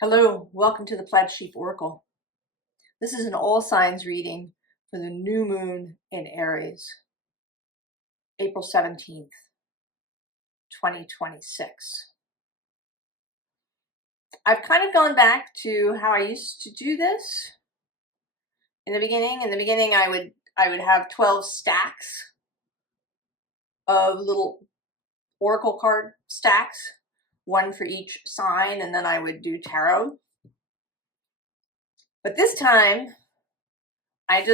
Hello, welcome to the Plaid Sheep Oracle. This is an all signs reading for the new moon in Aries, April 17th, 2026. I've kind of gone back to how I used to do this in the beginning. In the beginning, I would have 12 stacks of little oracle card stacks, one for each sign, and then I would do tarot. But this time, I've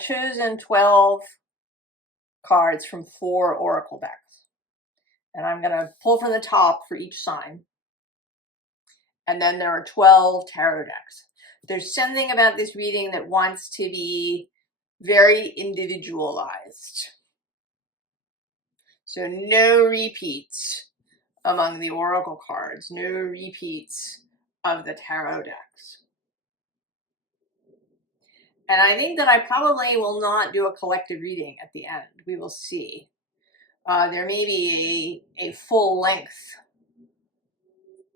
chosen 12 cards from 4 oracle decks, and I'm going to pull from the top for each sign. And then there are 12 tarot decks. There's something about this reading that wants to be very individualized. So no repeats among the oracle cards, no repeats of the tarot decks. And I think that I probably will not do a collective reading at the end. We will see. There may be a full-length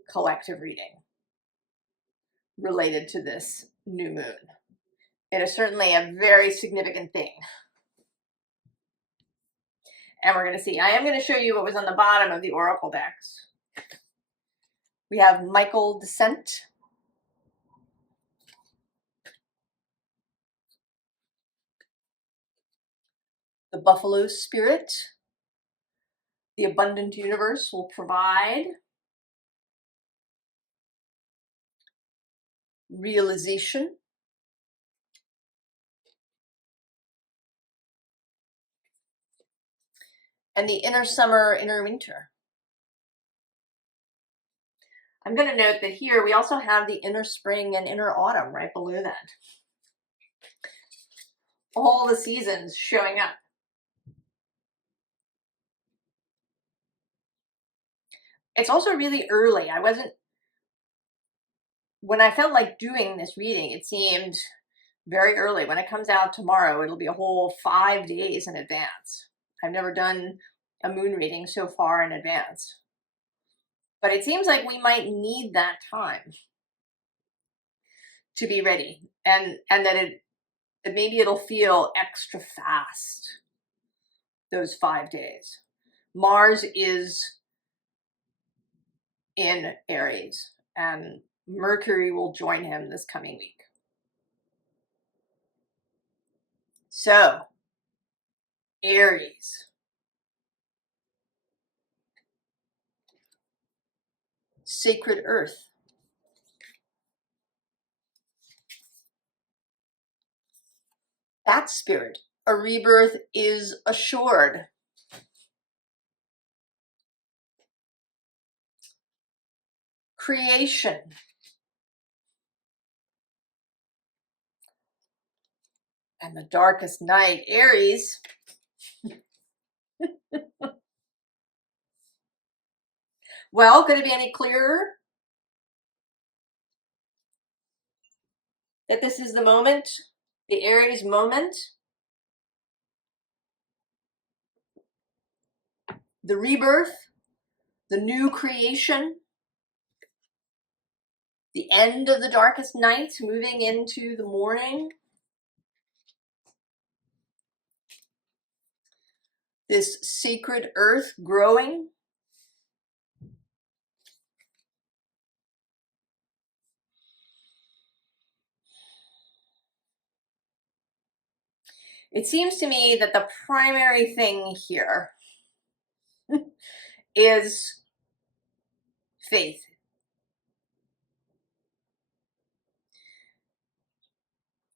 collective reading related to this new moon. It is certainly a very significant thing. And we're going to see. I am going to show you what was on the bottom of the oracle decks. We have Michael Descent, the Buffalo Spirit, the Abundant Universe will provide, Realization, and the Inner Summer, Inner Winter. I'm going to note that here we also have the Inner Spring and Inner Autumn right below that. All the seasons showing up. It's also really early. When I felt like doing this reading, it seemed very early. When it comes out tomorrow, it'll be a whole 5 days in advance. I've never done a moon reading so far in advance. But it seems like we might need that time to be ready. And that maybe it'll feel extra fast, those 5 days. Mars is in Aries, and Mercury will join him this coming week. So, Aries. Sacred Earth. Bat Spirit. A rebirth is assured. Creation. And the darkest night, Aries. Well, could it be any clearer that this is the moment, the Aries moment? The rebirth, the new creation, the end of the darkest night, moving into the morning. This sacred earth growing. It seems to me that the primary thing here is faith.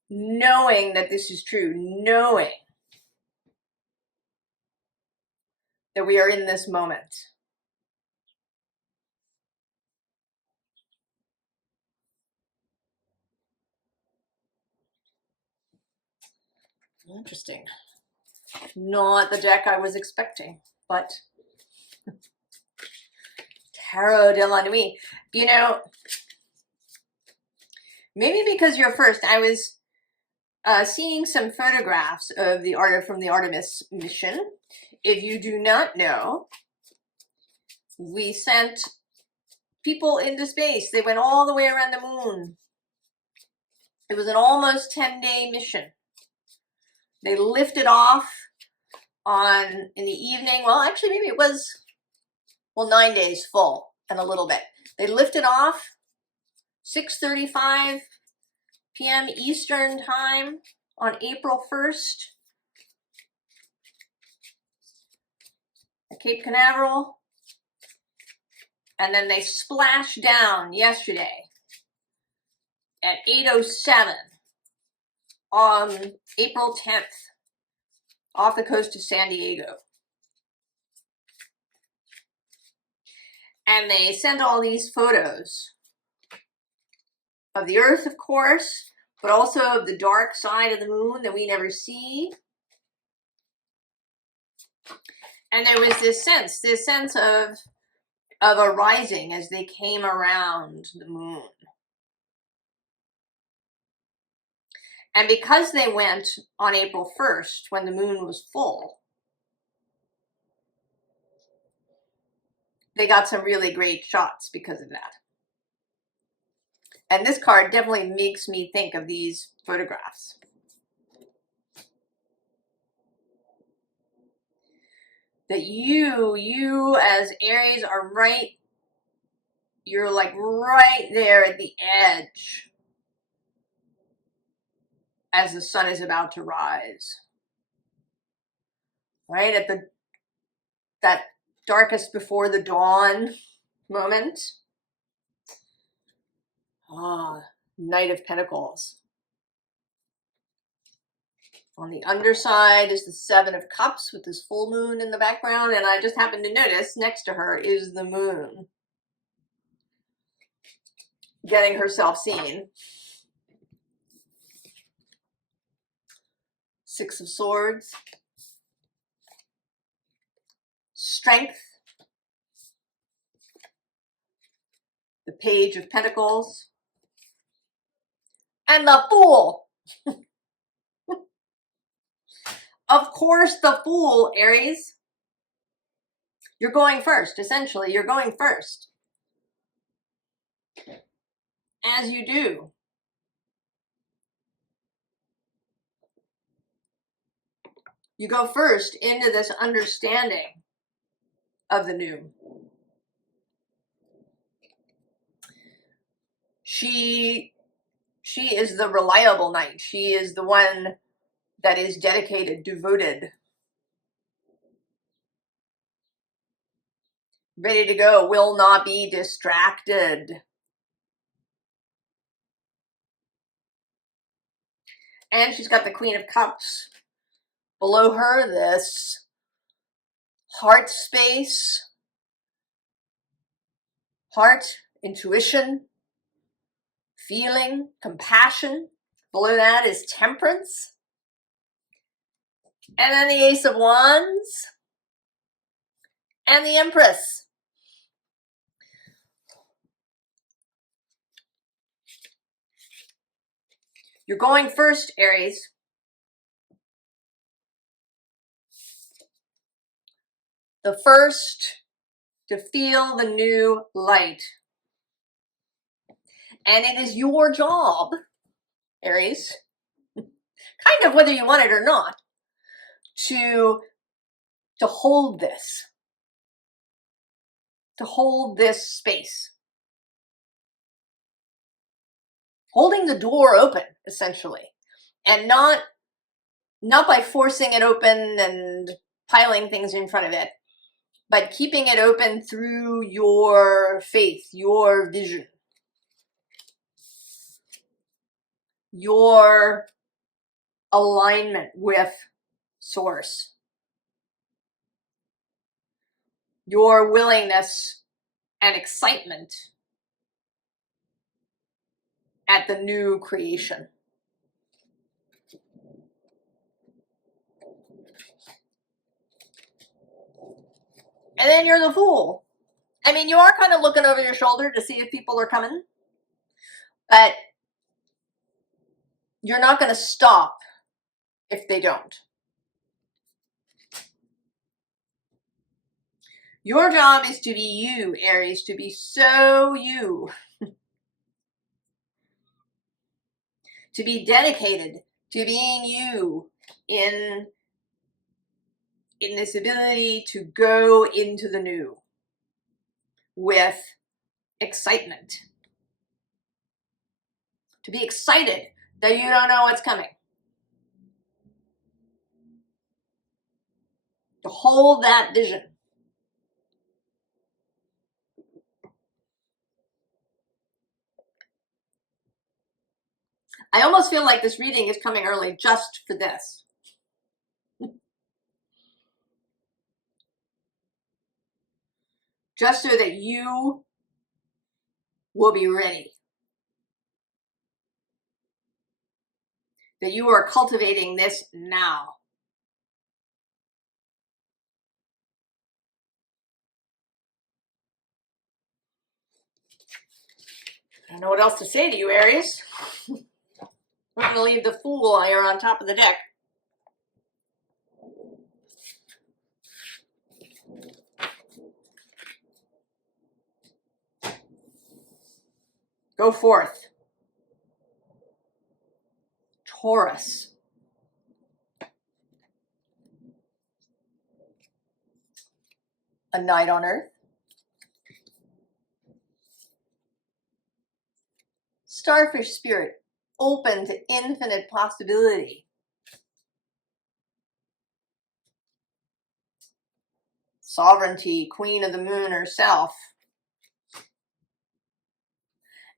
Knowing that this is true, knowing that we are in this moment. Interesting. Not the deck I was expecting, but Tarot de la Nuit. You know, maybe because you're first, I was seeing some photographs of from the Artemis mission. If you do not know, we sent people into space. They went all the way around the moon. It was an almost 10-day mission. They lifted off in the evening. Well, actually, maybe it was, 9 days full and a little bit. They lifted off 6:35 p.m. Eastern time on April 1st at Cape Canaveral. And then they splashed down yesterday at 8:07 on April 10th off the coast of San Diego. And they sent all these photos of the Earth, of course, but also of the dark side of the moon that we never see. And there was this sense of a rising as they came around the moon. And because they went on April 1st, when the moon was full, they got some really great shots because of that. And this card definitely makes me think of these photographs. That you as Aries are right, you're like right there at the edge as the sun is about to rise. Right at that darkest before the dawn moment. Knight of Pentacles. On the underside is the Seven of Cups with this full moon in the background, and I just happened to notice next to her is the moon getting herself seen. Six of Swords. Strength. The Page of Pentacles. And the Fool. Of course, the Fool, Aries. You're going first, essentially. You're going first. As you do. You go first into this understanding of the new. She is the reliable knight. She is the one that is dedicated, devoted, ready to go, will not be distracted. And she's got the Queen of Cups below her, this heart space, heart, intuition, feeling, compassion. Below that is Temperance. And then the Ace of Wands and the Empress. You're going first, Aries. The first to feel the new light. And it is your job, Aries, kind of whether you want it or not, to hold this. To hold this space. Holding the door open, essentially. And not by forcing it open and piling things in front of it, but keeping it open through your faith, your vision, your alignment with Source, your willingness and excitement at the new creation. And then you're the Fool. I mean, you are kind of looking over your shoulder to see if people are coming, but you're not going to stop if they don't. Your job is to be you, Aries, to be so you. To be dedicated to being you in this ability to go into the new with excitement. To be excited that you don't know what's coming. To hold that vision. I almost feel like this reading is coming early just for this. Just so that you will be ready. That you are cultivating this now. I don't know what else to say to you, Aries. I'm going to leave the Fool here on top of the deck. Go forth. Taurus. A night on earth. Starfish spirit, open to infinite possibility. Sovereignty, queen of the moon herself.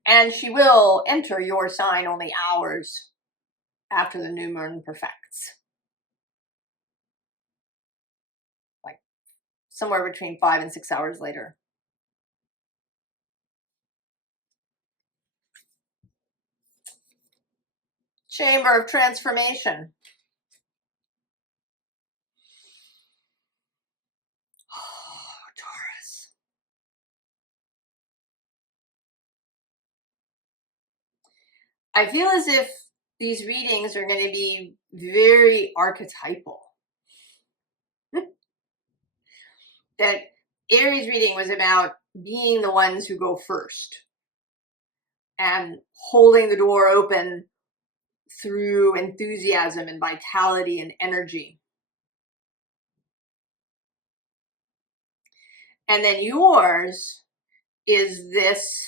And she will enter your sign only hours after the new moon perfects. Like somewhere between 5 and 6 hours later. Chamber of transformation. Oh, Taurus. I feel as if these readings are going to be very archetypal. That Aries reading was about being the ones who go first and holding the door open through enthusiasm and vitality and energy. And then yours is this,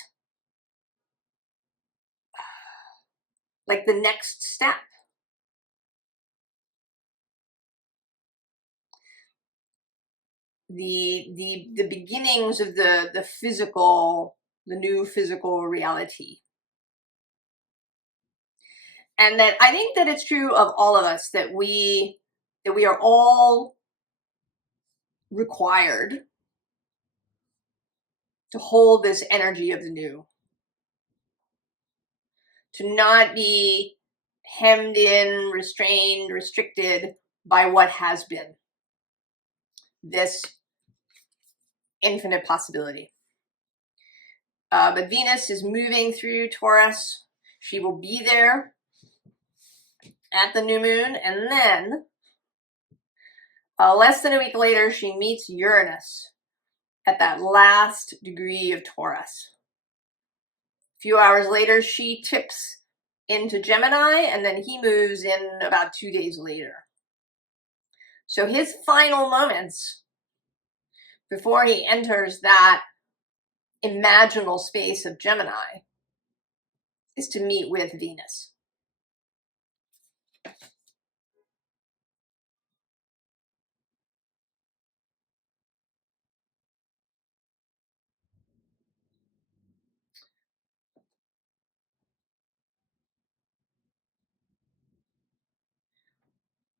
like the next step. The beginnings of the physical, the new physical reality. And that I think that it's true of all of us that we are all required to hold this energy of the new. To not be hemmed in, restrained, restricted by what has been. This infinite possibility. But Venus is moving through Taurus. She will be there at the new moon, and then less than a week later, she meets Uranus at that last degree of Taurus. A few hours later, she tips into Gemini, and then he moves in about 2 days later. So his final moments before he enters that imaginal space of Gemini is to meet with Venus.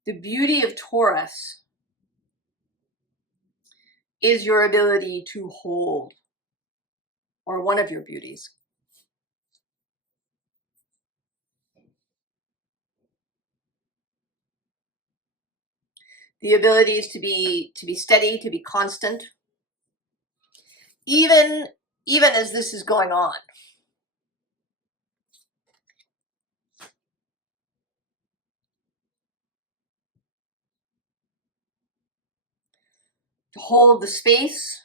The beauty of Taurus is your ability to hold, or one of your beauties. The ability is to be steady, to be constant, even as this is going on. To hold the space,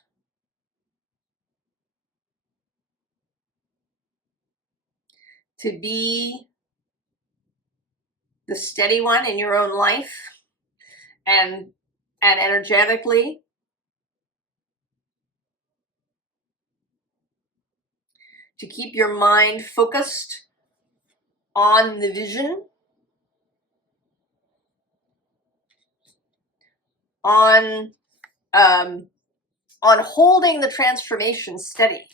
to be the steady one in your own life and energetically. To keep your mind focused on the vision, on holding the transformation steady.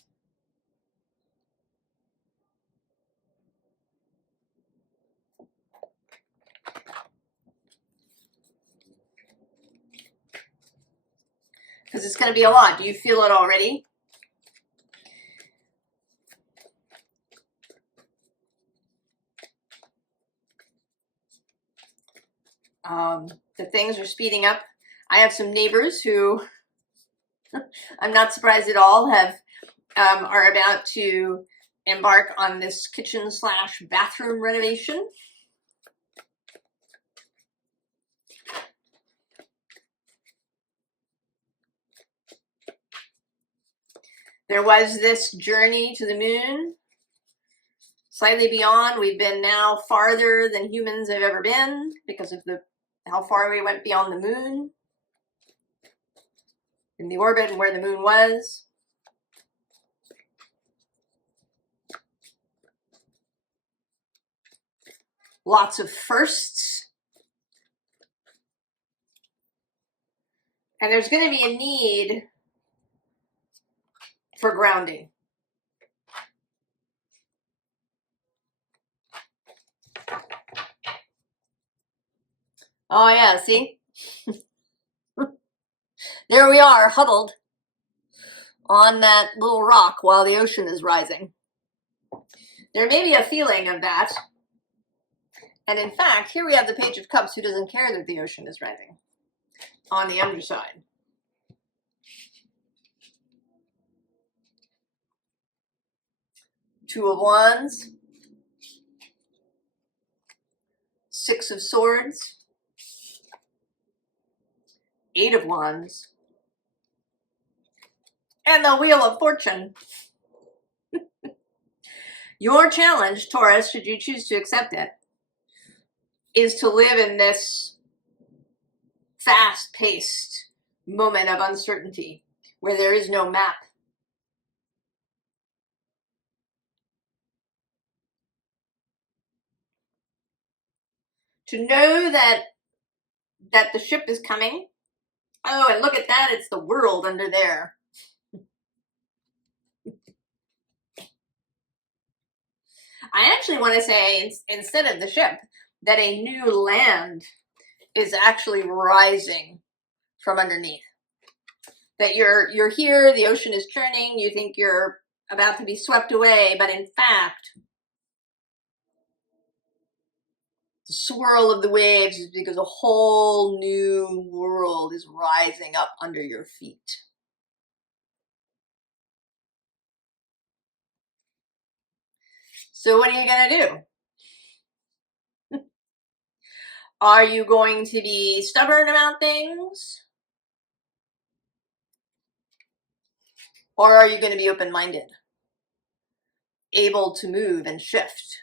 Because it's going to be a lot. Do you feel it already? The things are speeding up. I have some neighbors who I'm not surprised at all are about to embark on this kitchen / bathroom renovation. There was this journey to the moon, slightly beyond. We've been now farther than humans have ever been because of how far we went beyond the moon in the orbit and where the moon was. Lots of firsts. And there's going to be a need for grounding. Oh yeah, see? There we are, huddled on that little rock while the ocean is rising. There may be a feeling of that. And in fact, here we have the Page of Cups, who doesn't care that the ocean is rising on the underside. Two of Wands. Six of Swords. Eight of Wands. And the Wheel of Fortune. Your challenge, Taurus, should you choose to accept it, is to live in this fast-paced moment of uncertainty where there is no map. To know that the ship is coming. Oh, and look at that, it's the world under there. I actually want to say, instead of the ship, that a new land is actually rising from underneath. That you're here, the ocean is churning, you think you're about to be swept away, but in fact, the swirl of the waves is because a whole new world is rising up under your feet. So what are you going to do? Are you going to be stubborn about things? Or are you going to be open-minded? Able to move and shift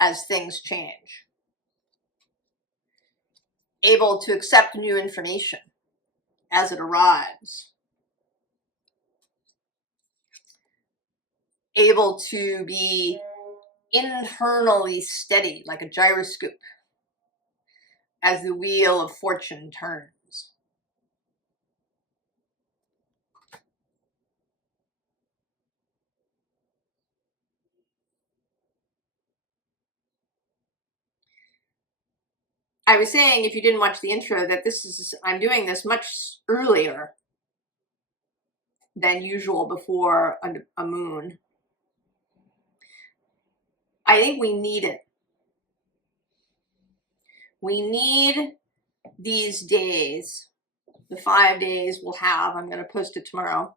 as things change? Able to accept new information as it arrives? Able to be internally steady like a gyroscope as the wheel of fortune turns? I was saying, if you didn't watch the intro, that I'm doing this much earlier than usual before a moon. I think we need it. We need these days, the 5 days we'll have. I'm going to post it tomorrow.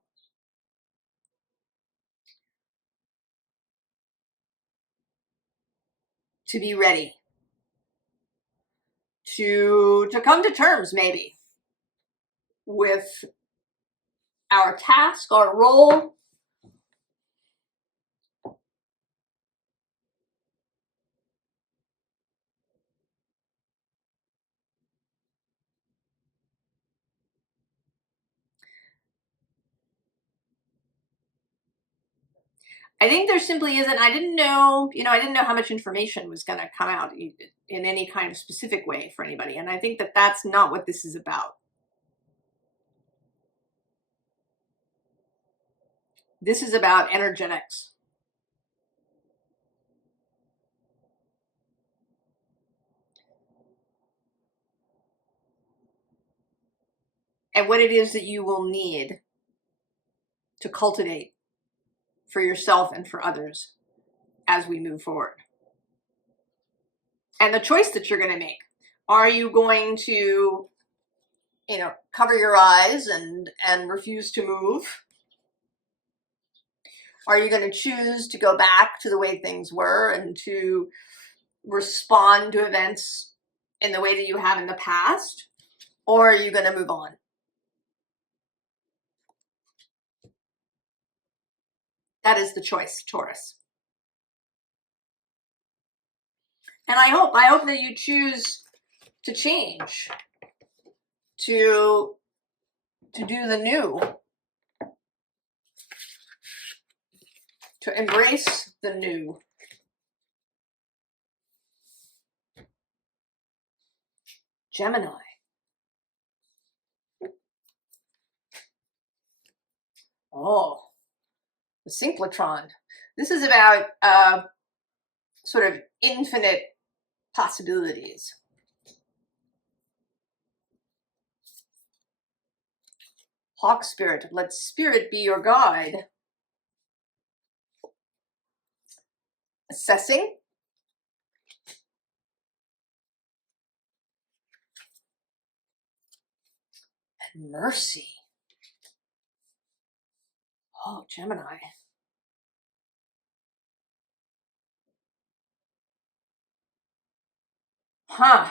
To be ready. To come to terms, maybe, with our task, our role, I think there simply isn't. I didn't know, I didn't know how much information was going to come out in any kind of specific way for anybody. And I think that that's not what this is about. This is about energetics. And what it is that you will need to cultivate for yourself and for others as we move forward. And the choice that you're going to make. Are you going to, cover your eyes and refuse to move? Are you going to choose to go back to the way things were and to respond to events in the way that you have in the past? Or are you going to move on? That is the choice, Taurus. And I hope that you choose to change, to do the new, to embrace the new. Gemini. Oh, the synchrotron. This is about sort of infinite possibilities. Hawk spirit, let spirit be your guide. Assessing. And mercy. Oh, Gemini. Huh.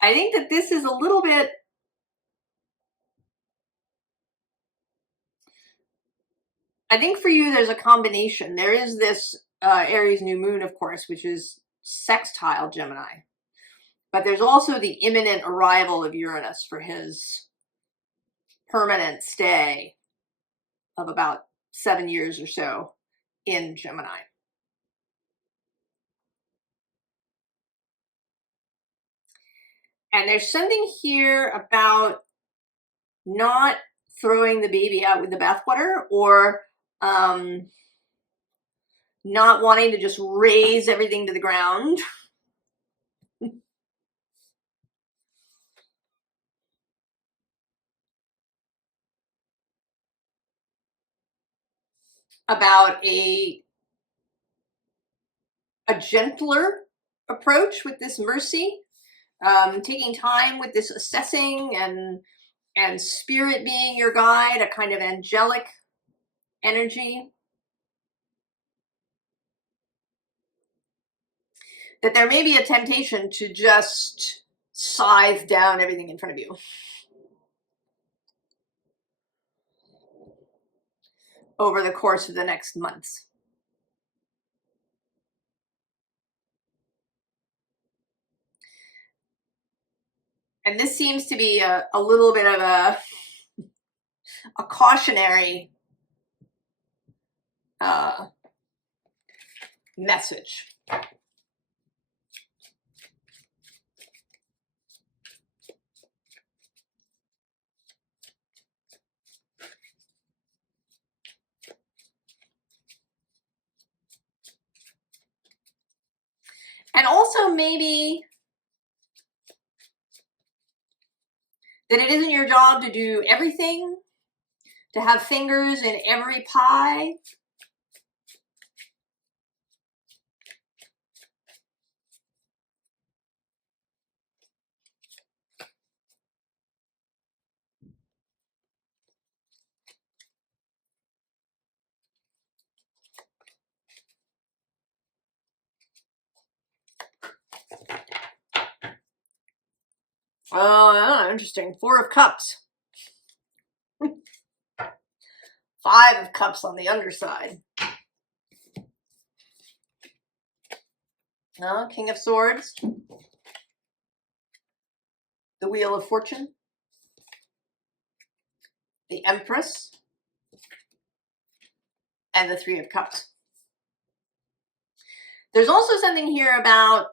I think that this is a little bit, I think for you there's a combination. There is this Aries new moon, of course, which is sextile Gemini. But there's also the imminent arrival of Uranus for his permanent stay of about 7 years or so in Gemini. And there's something here about not throwing the baby out with the bathwater, or not wanting to just raise everything to the ground. About a gentler approach with this mercy, taking time with this assessing and spirit being your guide, a kind of angelic energy. That there may be a temptation to just scythe down everything in front of you over the course of the next months. And this seems to be a little bit of a cautionary message. And also maybe that it isn't your job to do everything, to have fingers in every pie. Oh, interesting. 4 of Cups. 5 of Cups on the underside. King of Swords. The Wheel of Fortune. the Empress, and the Three of Cups. There's also something here about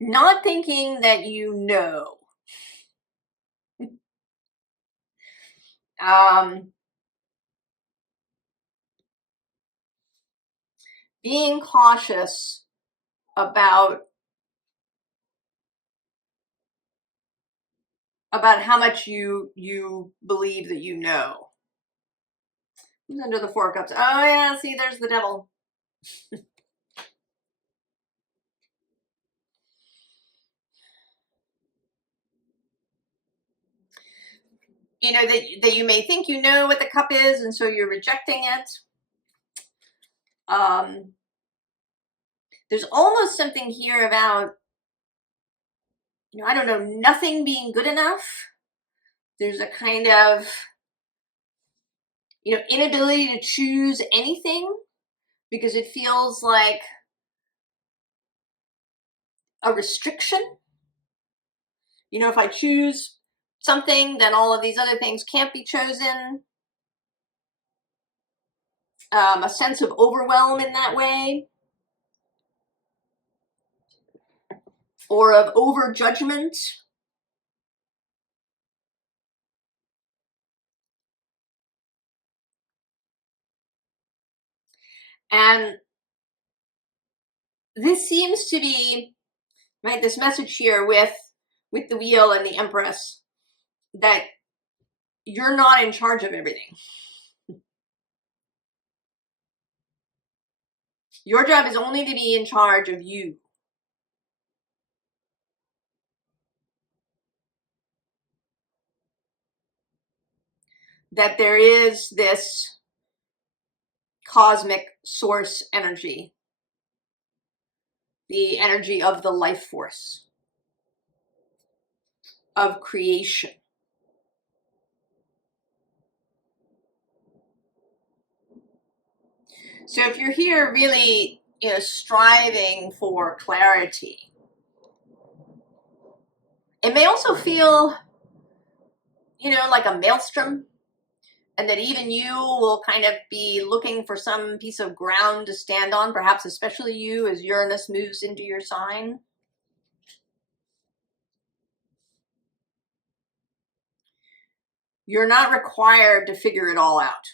not thinking that you know. Being cautious about how much you believe that you know. Who's under the Four of Cups? Oh yeah, see, there's the Devil. You know, that you may think you know what the cup is, and so you're rejecting it. There's almost something here about, you know, I don't know, nothing being good enough. There's a kind of, you know, inability to choose anything because it feels like a restriction. You know, if I choose something, then all of these other things can't be chosen. A sense of overwhelm in that way, or of over judgment. And this seems to be, right, this message here with the Wheel and the Empress, that you're not in charge of everything. Your job is only to be in charge of you. That there is this cosmic source energy, the energy of the life force, of creation. So if you're here really, you know, striving for clarity, it may also feel, you know, like a maelstrom, and that even you will kind of be looking for some piece of ground to stand on, perhaps especially you as Uranus moves into your sign. You're not required to figure it all out.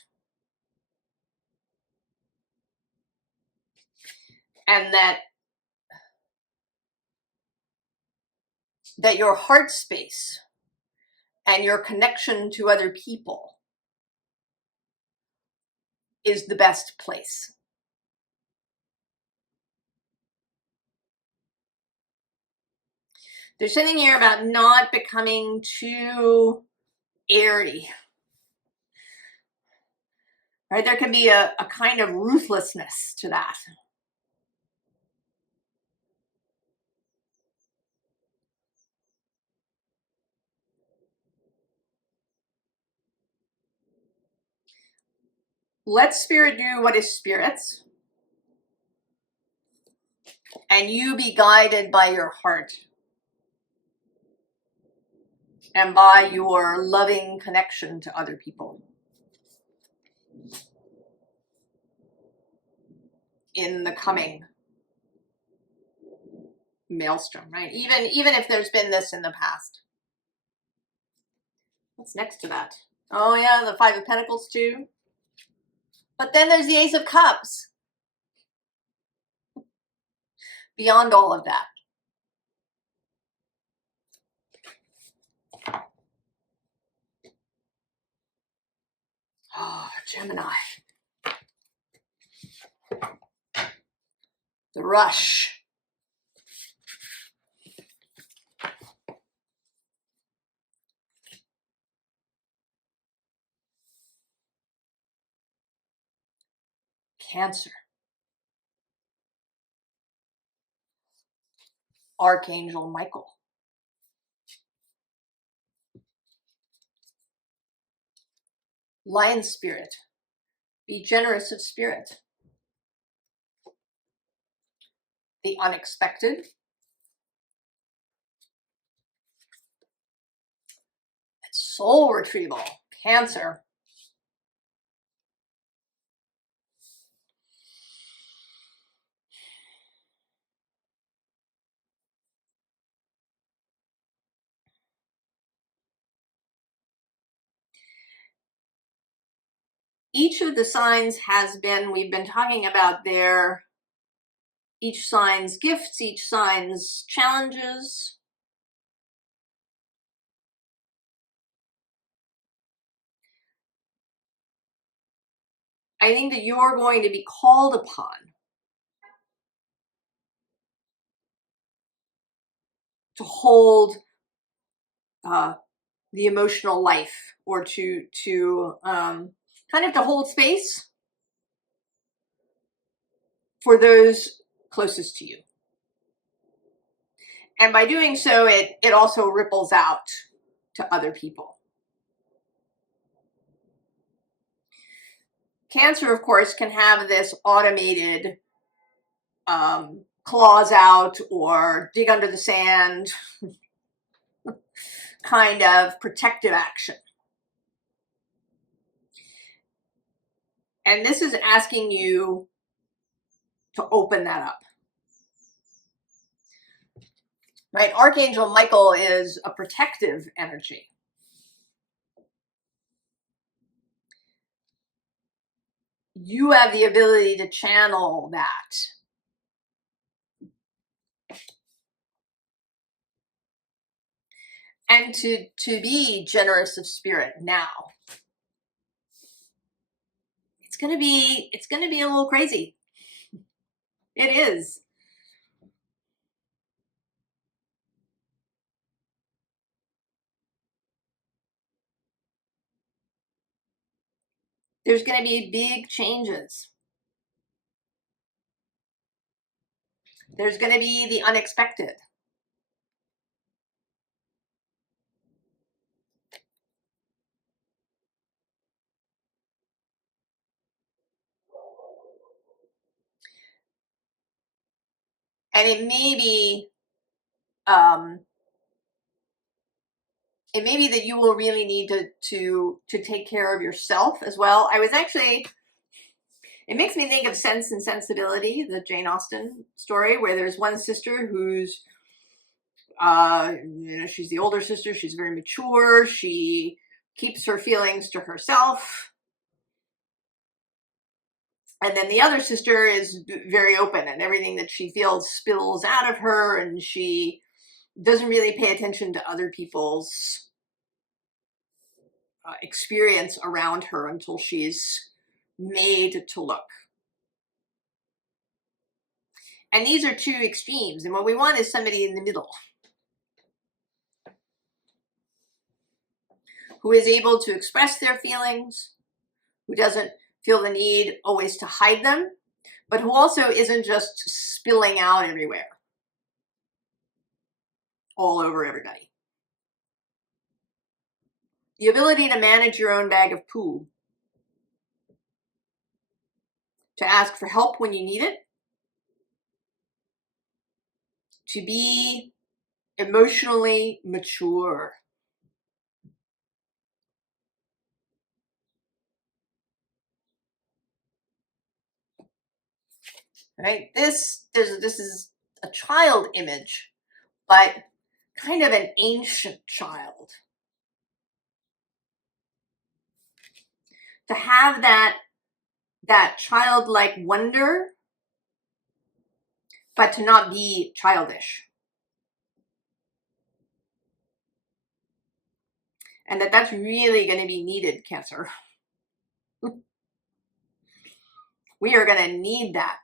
And that your heart space and your connection to other people is the best place. There's something here about not becoming too airy. Right? There can be a kind of ruthlessness to that. Let spirit do what is spirit's, and you be guided by your heart and by your loving connection to other people in the coming maelstrom, right? Even if there's been this in the past. What's next to that? Oh yeah, the Five of Pentacles too. But then there's the Ace of Cups. Beyond all of that. Oh, Gemini. The rush. Cancer. Archangel Michael. Lion spirit. Be generous of spirit. The unexpected. Soul retrieval, Cancer. Each of the signs has been, we've been talking about each sign's gifts, each sign's challenges. I think that you're going to be called upon to hold the emotional life, or to kind of to hold space for those closest to you. And by doing so, it also ripples out to other people. Cancer, of course, can have this automated claws out or dig under the sand kind of protective action. And this is asking you to open that up. Right? Archangel Michael is a protective energy. You have the ability to channel that. And to be generous of spirit now. It's gonna be a little crazy. It is. There's going to be big changes. There's going to be the unexpected. And it may be that you will really need to take care of yourself as well. It makes me think of Sense and Sensibility, the Jane Austen story, where there's one sister who's, she's the older sister. She's very mature. She keeps her feelings to herself. And then the other sister is very open, and everything that she feels spills out of her, and she doesn't really pay attention to other people's experience around her until she's made to look. And these are two extremes, and what we want is somebody in the middle who is able to express their feelings, who doesn't feel the need always to hide them, but who also isn't just spilling out everywhere, all over everybody. The ability to manage your own bag of poo, to ask for help when you need it, to be emotionally mature. Right? This is a child image, but kind of an ancient child. To have that childlike wonder, but to not be childish. And that's really going to be needed, Cancer. We are going to need that.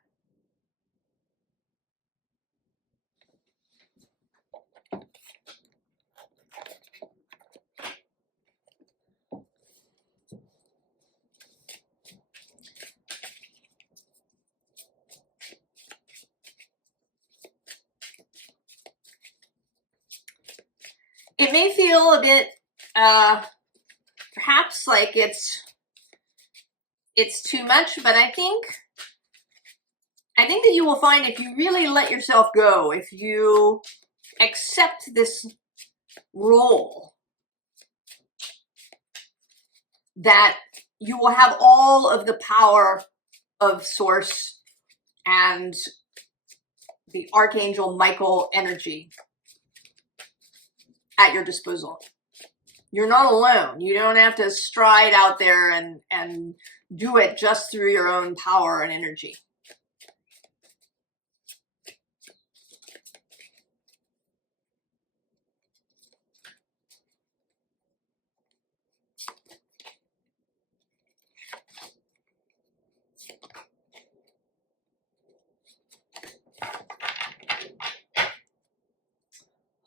It may feel a bit, perhaps like it's too much, but I think that you will find, if you really let yourself go, if you accept this role, that you will have all of the power of Source and the Archangel Michael energy at your disposal. You're not alone. You don't have to stride out there and do it just through your own power and energy.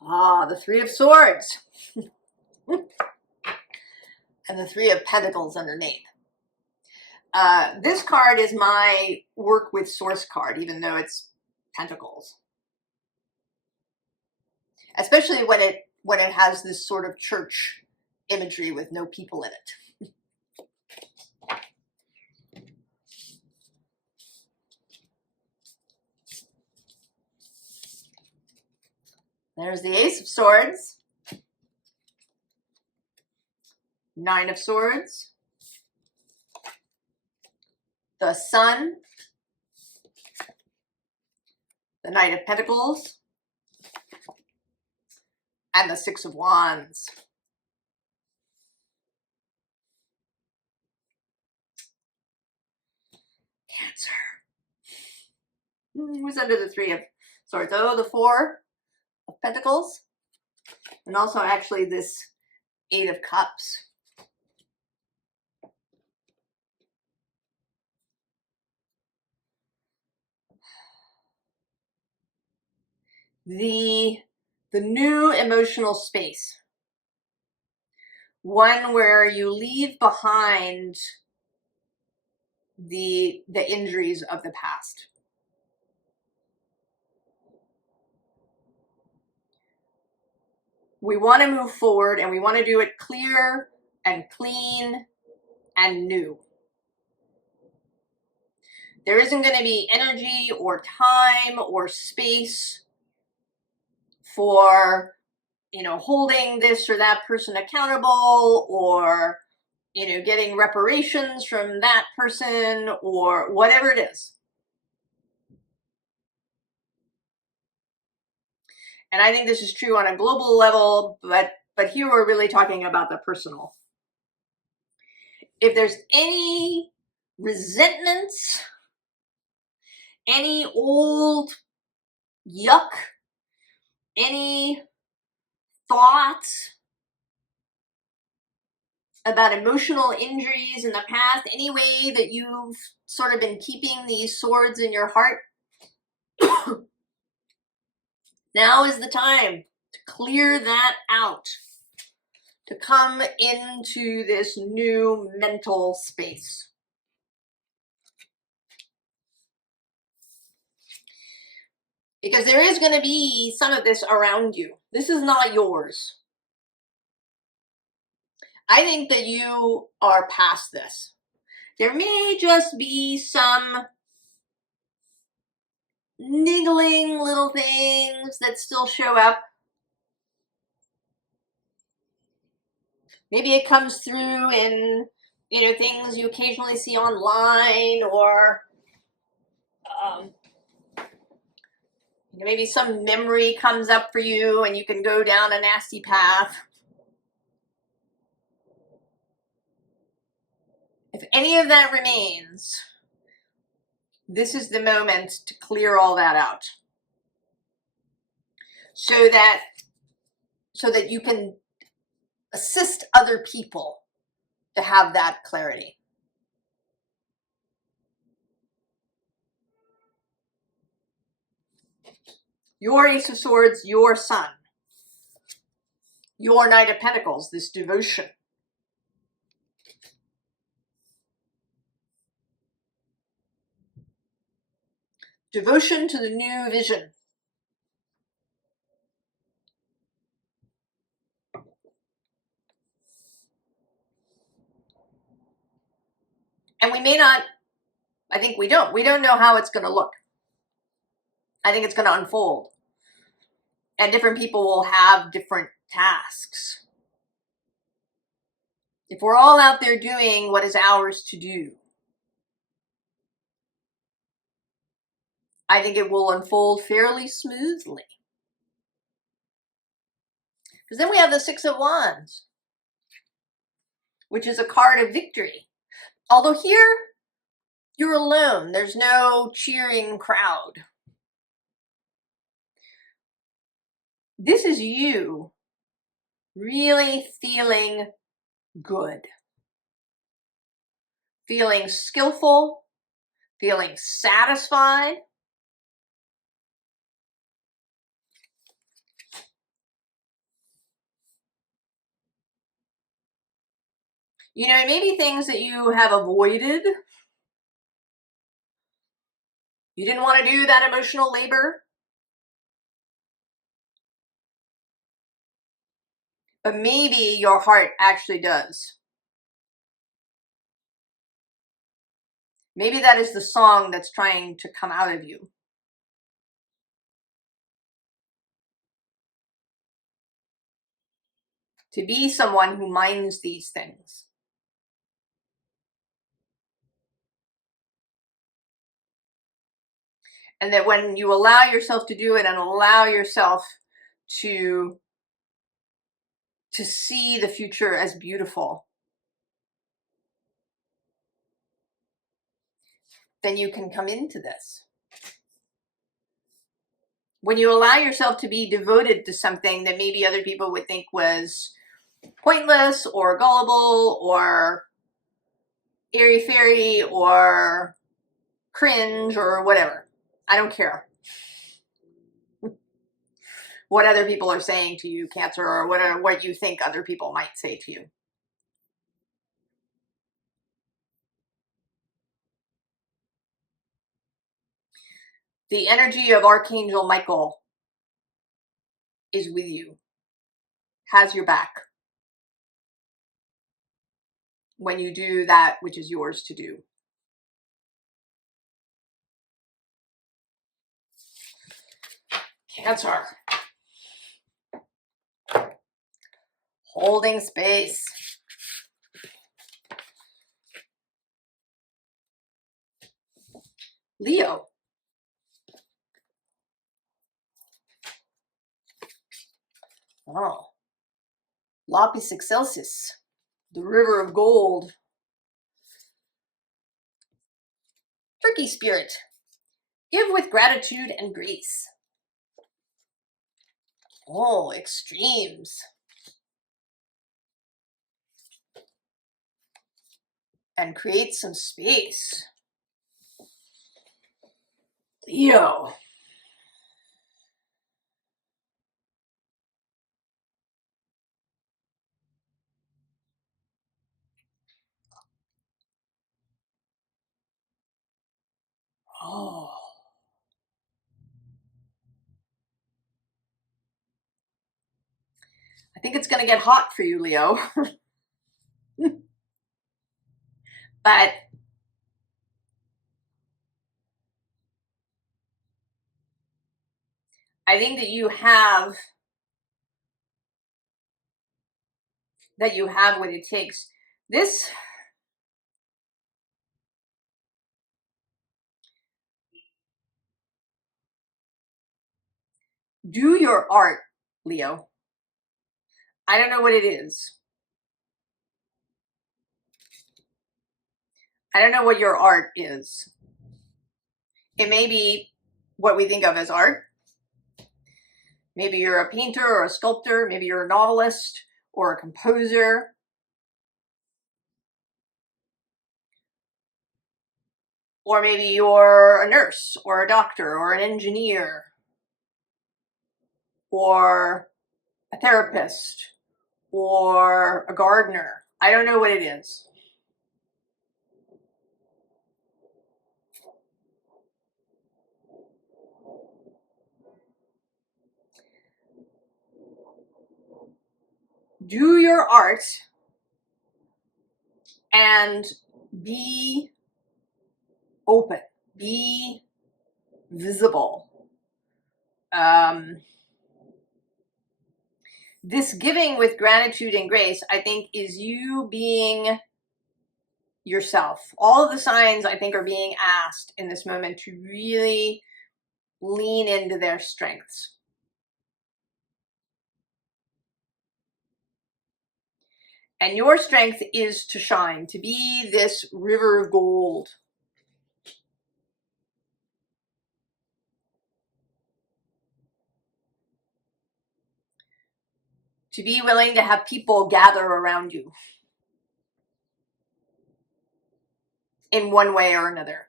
Ah, the Three of Swords. And the Three of Pentacles underneath. This card is my work with Source card, even though it's Pentacles. Especially when it has this sort of church imagery with no people in it. There's the Ace of Swords, Nine of Swords, the Sun, the Knight of Pentacles, and the Six of Wands. Cancer. Who's under the Three of Swords? Oh, the Four of Pentacles, and also actually this Eight of Cups. The new emotional space, one where you leave behind the injuries of the past. We want to move forward, and we want to do it clear and clean and new. There isn't going to be energy or time or space for, holding this or that person accountable, or, getting reparations from that person, or whatever it is. And I think this is true on a global level, but here we're really talking about the personal. If there's any resentments, any old yuck, any thoughts about emotional injuries in the past, any way that you've sort of been keeping these swords in your heart, now is the time to clear that out, to come into this new mental space. Because there is going to be some of this around you. This is not yours. I think that you are past this. There may just be some niggling little things that still show up. Maybe it comes through in, things you occasionally see online, or maybe some memory comes up for you and you can go down a nasty path. If any of that remains, this is the moment to clear all that out, so that you can assist other people to have that clarity. Your Ace of Swords, your Sun, your Knight of Pentacles, this devotion. Devotion to the new vision. And we may not, I think we don't know how it's going to look. I think it's going to unfold. And different people will have different tasks. if we're all out there doing what is ours to do, I think it will unfold fairly smoothly. Because then we have the Six of Wands, which is a card of victory. Although here, you're alone. There's no cheering crowd. This is you really feeling good. Feeling skillful, feeling satisfied. You know, maybe things that you have avoided. You didn't want to do that emotional labor. But maybe your heart actually does. Maybe that is the song that's trying to come out of you. To be someone who minds these things. And that when you allow yourself to do it and allow yourself to see the future as beautiful, then you can come into this. When you allow yourself to be devoted to something that maybe other people would think was pointless or gullible or airy-fairy or cringe or whatever. I don't care what other people are saying to you, Cancer, or what you think other people might say to you. The energy of Archangel Michael is with you, has your back when you do that which is yours to do. Cancer. Holding space. Leo. Oh. Lapis excelsis. The river of gold. Turkey spirit. Give with gratitude and grace. Oh, extremes. And create some space. Leo. Oh. I think it's going to get hot for you, Leo. But I think that you have what it takes. This do your art, Leo. I don't know what it is. I don't know what your art is. It may be what we think of as art. Maybe you're a painter or a sculptor. Maybe you're a novelist or a composer. Or maybe you're a nurse or a doctor or an engineer or a therapist or a gardener. I don't know what it is. Do your art and be open, be visible. This giving with gratitude and grace, I think, is you being yourself. All of the signs, I think, are being asked in this moment to really lean into their strengths. And your strength is to shine, to be this river of gold. To be willing to have people gather around you in one way or another.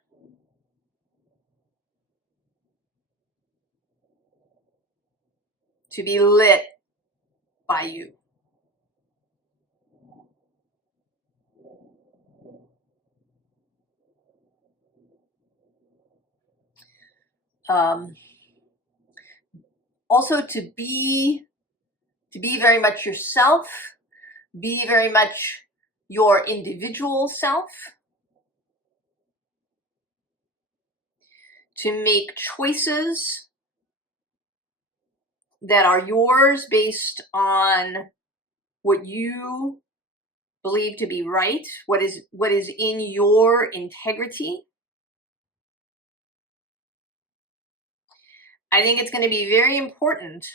To be lit by you. Also to be very much yourself, be very much your individual self, to make choices that are yours based on what you believe to be right, what is in your integrity. I think it's going to be very important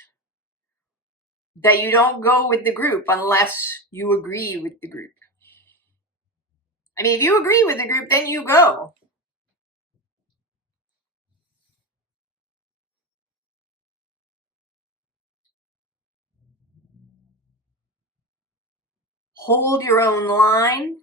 that you don't go with the group unless you agree with the group. I mean, if you agree with the group, then you go. Hold your own line.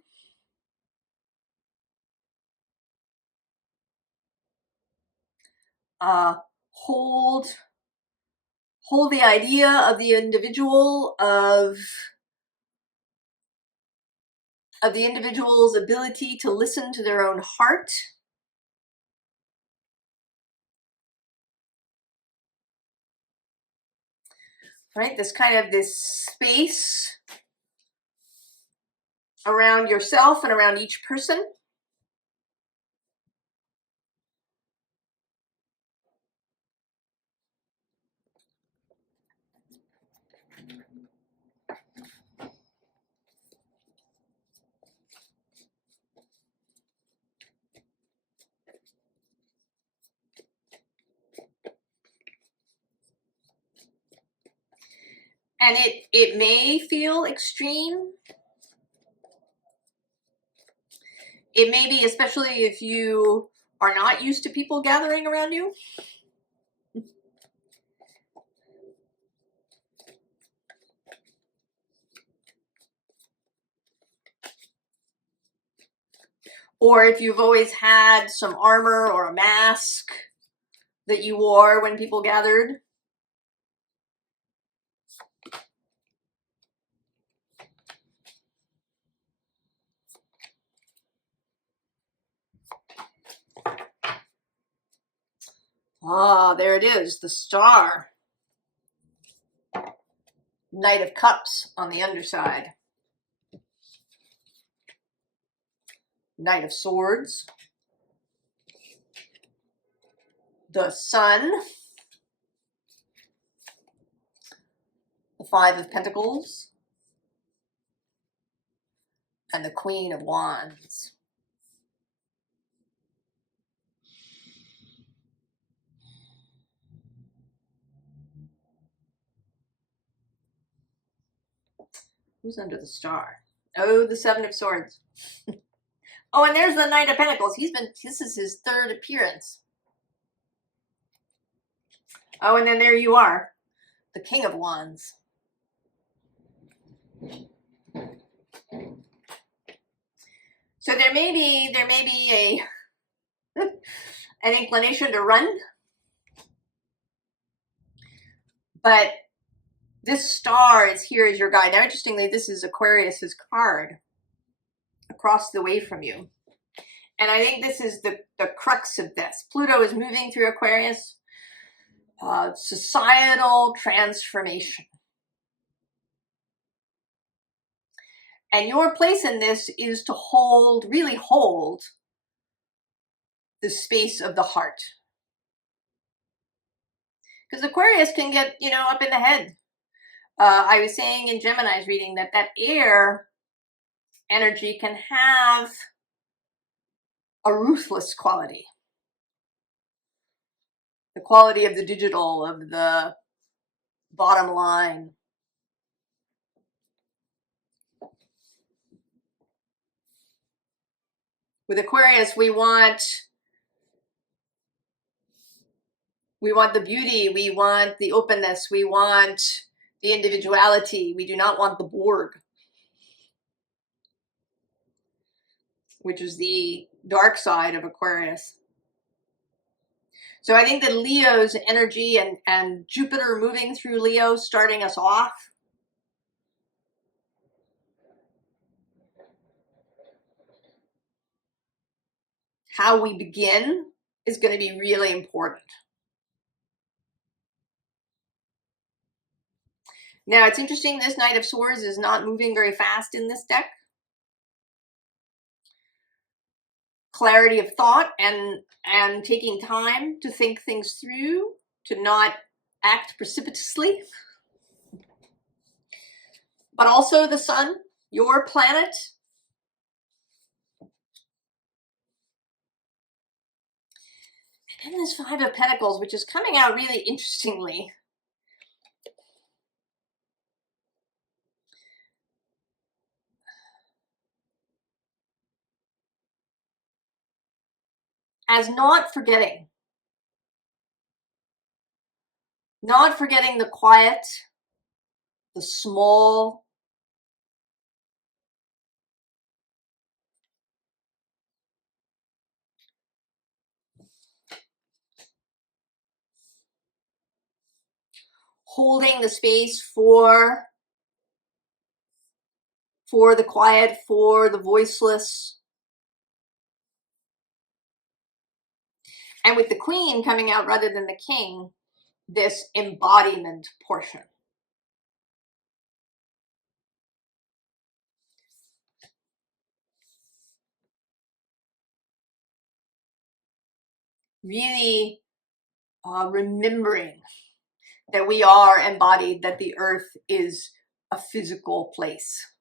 Hold the idea of the individual, of the individual's ability to listen to their own heart. Right? This space around yourself and around each person. And it may feel extreme. It may be, especially if you are not used to people gathering around you. Or if you've always had some armor or a mask that you wore when people gathered. Ah, there it is, the star. Knight of Cups on the underside. Knight of Swords. The Sun. The Five of Pentacles. And the Queen of Wands. Who's under the star? Oh, the Seven of Swords. Oh, and there's the Knight of Pentacles. This is his third appearance. Oh, and then there you are, the King of Wands. So there may be an inclination to run, but this star is here as your guide. Now, interestingly, this is Aquarius's card across the way from you. And I think this is the crux of this. Pluto is moving through Aquarius. Societal transformation. And your place in this is to really hold the space of the heart. Because Aquarius can get, up in the head. I was saying in Gemini's reading that air energy can have a ruthless quality. The quality of the digital, of the bottom line. With Aquarius, we want the beauty, we want the openness, we want the individuality. We do not want the Borg, which is the dark side of Aquarius. So I think that Leo's energy and Jupiter moving through Leo, starting us off, how we begin is going to be really important. Now, it's interesting, this Knight of Swords is not moving very fast in this deck. Clarity of thought and taking time to think things through, to not act precipitously. But also the sun, your planet, and then this Five of Pentacles, which is coming out really interestingly. As not forgetting the quiet, the small, holding the space for the quiet, for the voiceless. And with the Queen coming out rather than the King, this embodiment portion. Really remembering that we are embodied, that the earth is a physical place,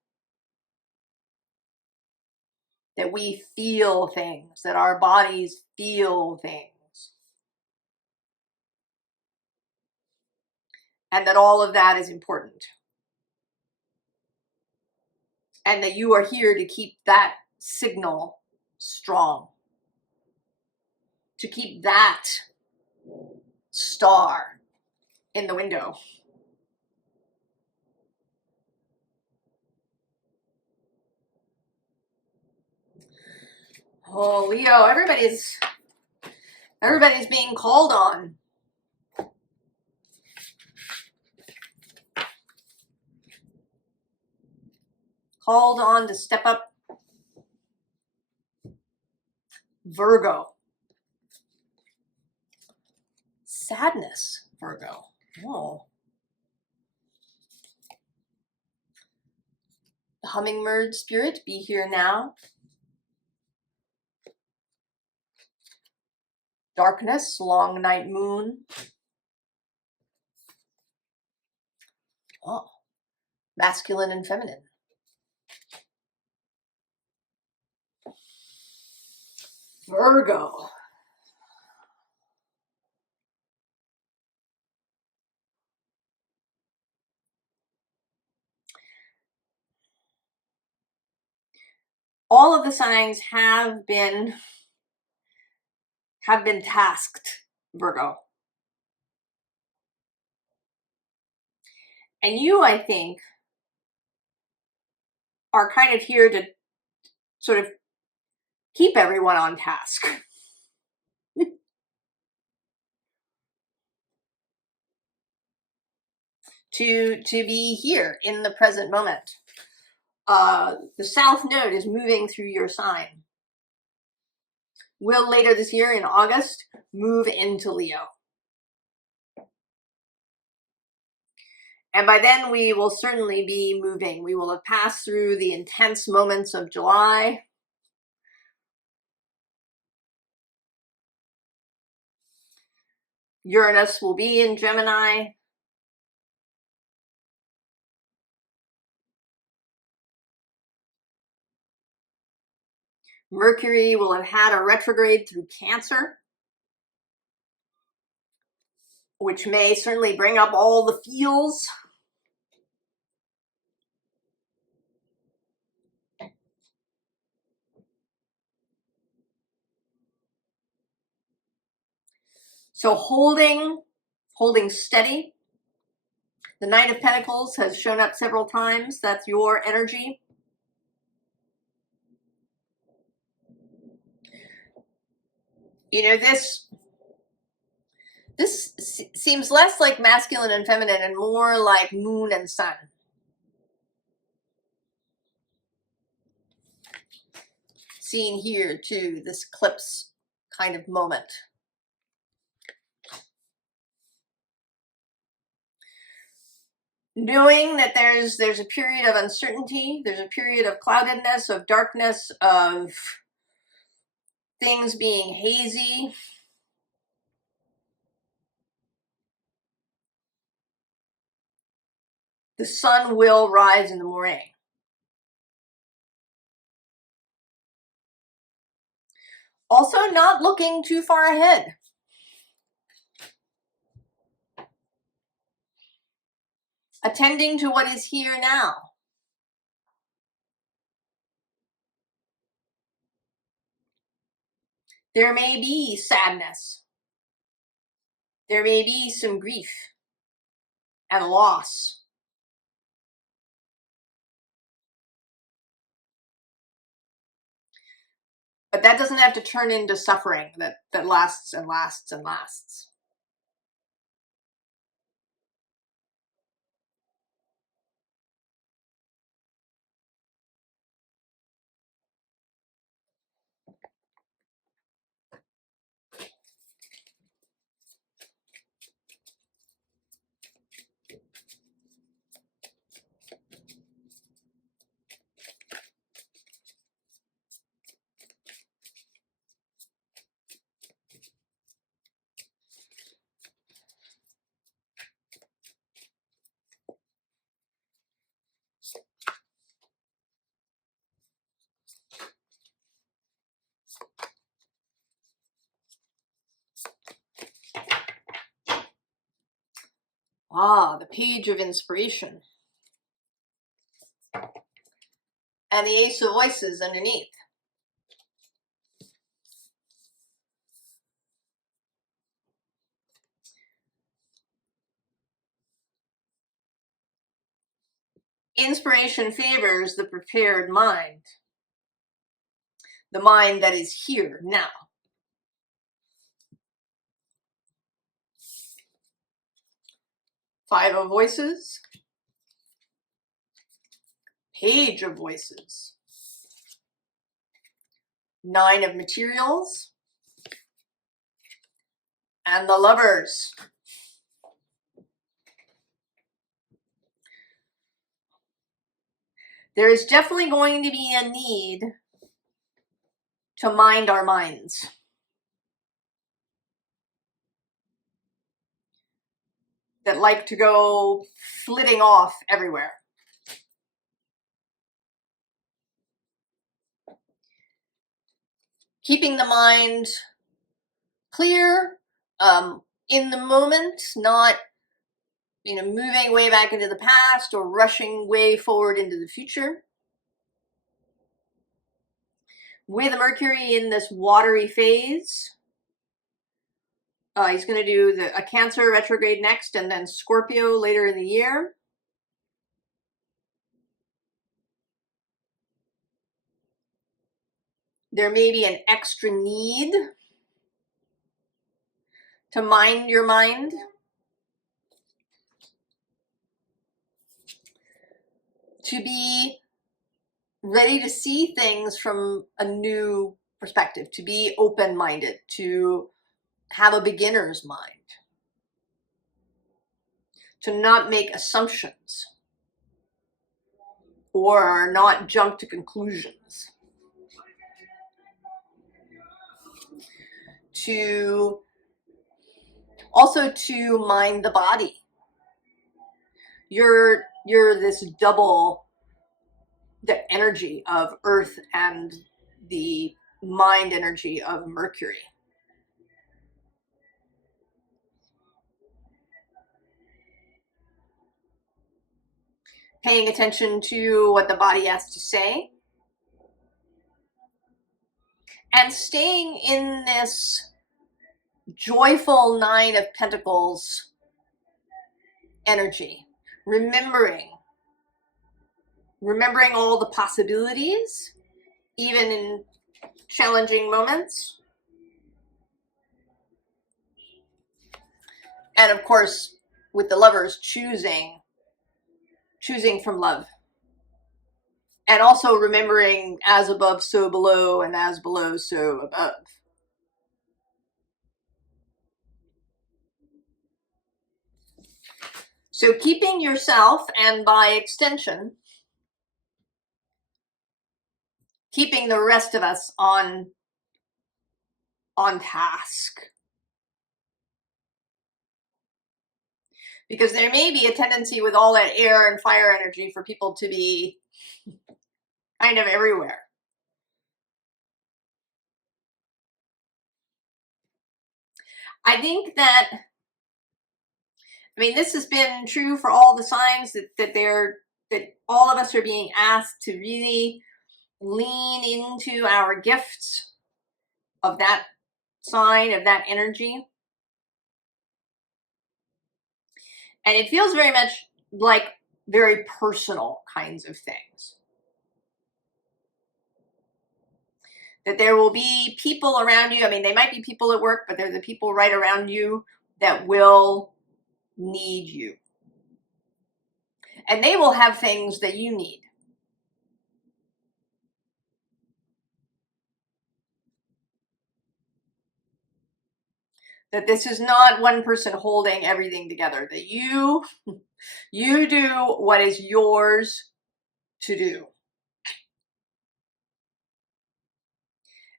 that we feel things, that our bodies feel things, and that all of that is important, and that you are here to keep that signal strong, to keep that star in the window. Oh, Leo, everybody's being called on. Called on to step up. Virgo. Sadness, Virgo. Whoa. The hummingbird spirit, be here now. Darkness, long night moon. Oh, masculine and feminine. Virgo. All of the signs have been tasked, Virgo. And you, I think, are kind of here to sort of keep everyone on task. to be here in the present moment. The South Node is moving through your sign. Will later this year in August move into Leo. And by then we will certainly be moving. We will have passed through the intense moments of July. Uranus will be in Gemini. Mercury will have had a retrograde through Cancer, which may certainly bring up all the feels. So holding steady. The Knight of Pentacles has shown up several times. That's your energy. You know, this seems less like masculine and feminine and more like moon and sun. Seen here too, this eclipse kind of moment. Knowing that there's a period of uncertainty, there's a period of cloudedness, of darkness, of things being hazy. The sun will rise in the morning. Also, not looking too far ahead. Attending to what is here now. There may be sadness. There may be some grief and loss. But that doesn't have to turn into suffering that lasts and lasts and lasts. Ah, the Page of Inspiration. And the Ace of Voices underneath. Inspiration favors the prepared mind. The mind that is here now. Five of Voices. Page of Voices. Nine of Materials. And the Lovers. There is definitely going to be a need to mind our minds. That like to go flitting off everywhere. Keeping the mind clear, in the moment, not moving way back into the past or rushing way forward into the future. With Mercury in this watery phase, he's going to do a Cancer retrograde next and then Scorpio later in the year. There may be an extra need to mind your mind. To be ready to see things from a new perspective, to be open-minded, to have a beginner's mind, to not make assumptions or not jump to conclusions, to also to mind the body. You're this double, the energy of earth and the mind energy of Mercury. Paying attention to what the body has to say. And staying in this joyful Nine of Pentacles energy. Remembering all the possibilities, even in challenging moments. And of course, with the Lovers, choosing from love. And also remembering as above, so below, and as below, so above. So keeping yourself, and by extension, keeping the rest of us on task. Because there may be a tendency with all that air and fire energy for people to be kind of everywhere. I think that, I mean, this has been true for all the signs that all of us are being asked to really lean into our gifts of that sign, of that energy. And it feels very much like very personal kinds of things. That there will be people around you. I mean, they might be people at work, but they're the people right around you that will need you. And they will have things that you need. That this is not one person holding everything together. That you do what is yours to do.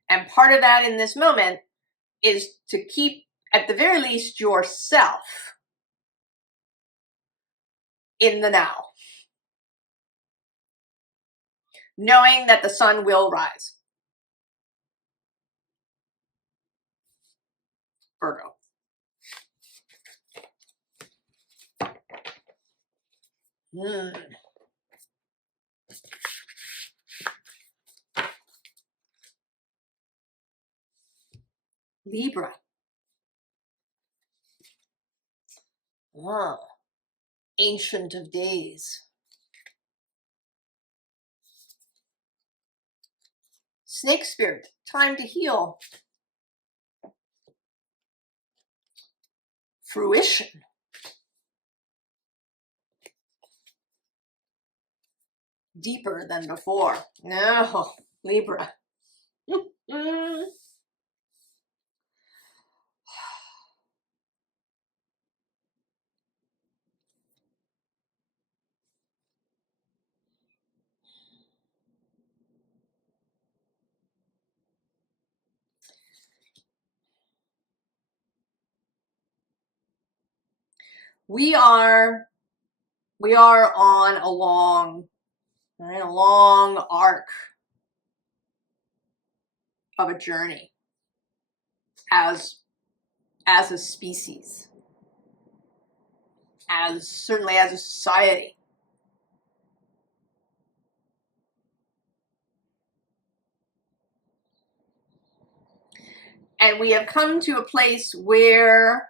And part of that in this moment is to keep, at the very least, yourself in the now. Knowing that the sun will rise. Virgo. Libra. Ancient of Days. Snake Spirit, time to heal. Fruition. Deeper than before. No, Libra. We are on a long arc of a journey as a species, certainly as a society. And we have come to a place where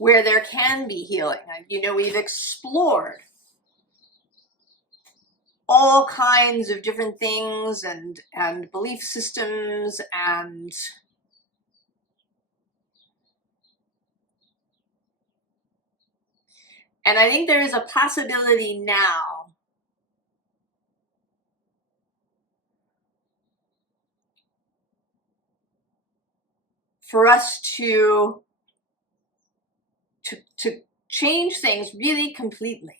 there can be healing. You know, we've explored all kinds of different things and belief systems and I think there is a possibility now for us to change things really completely.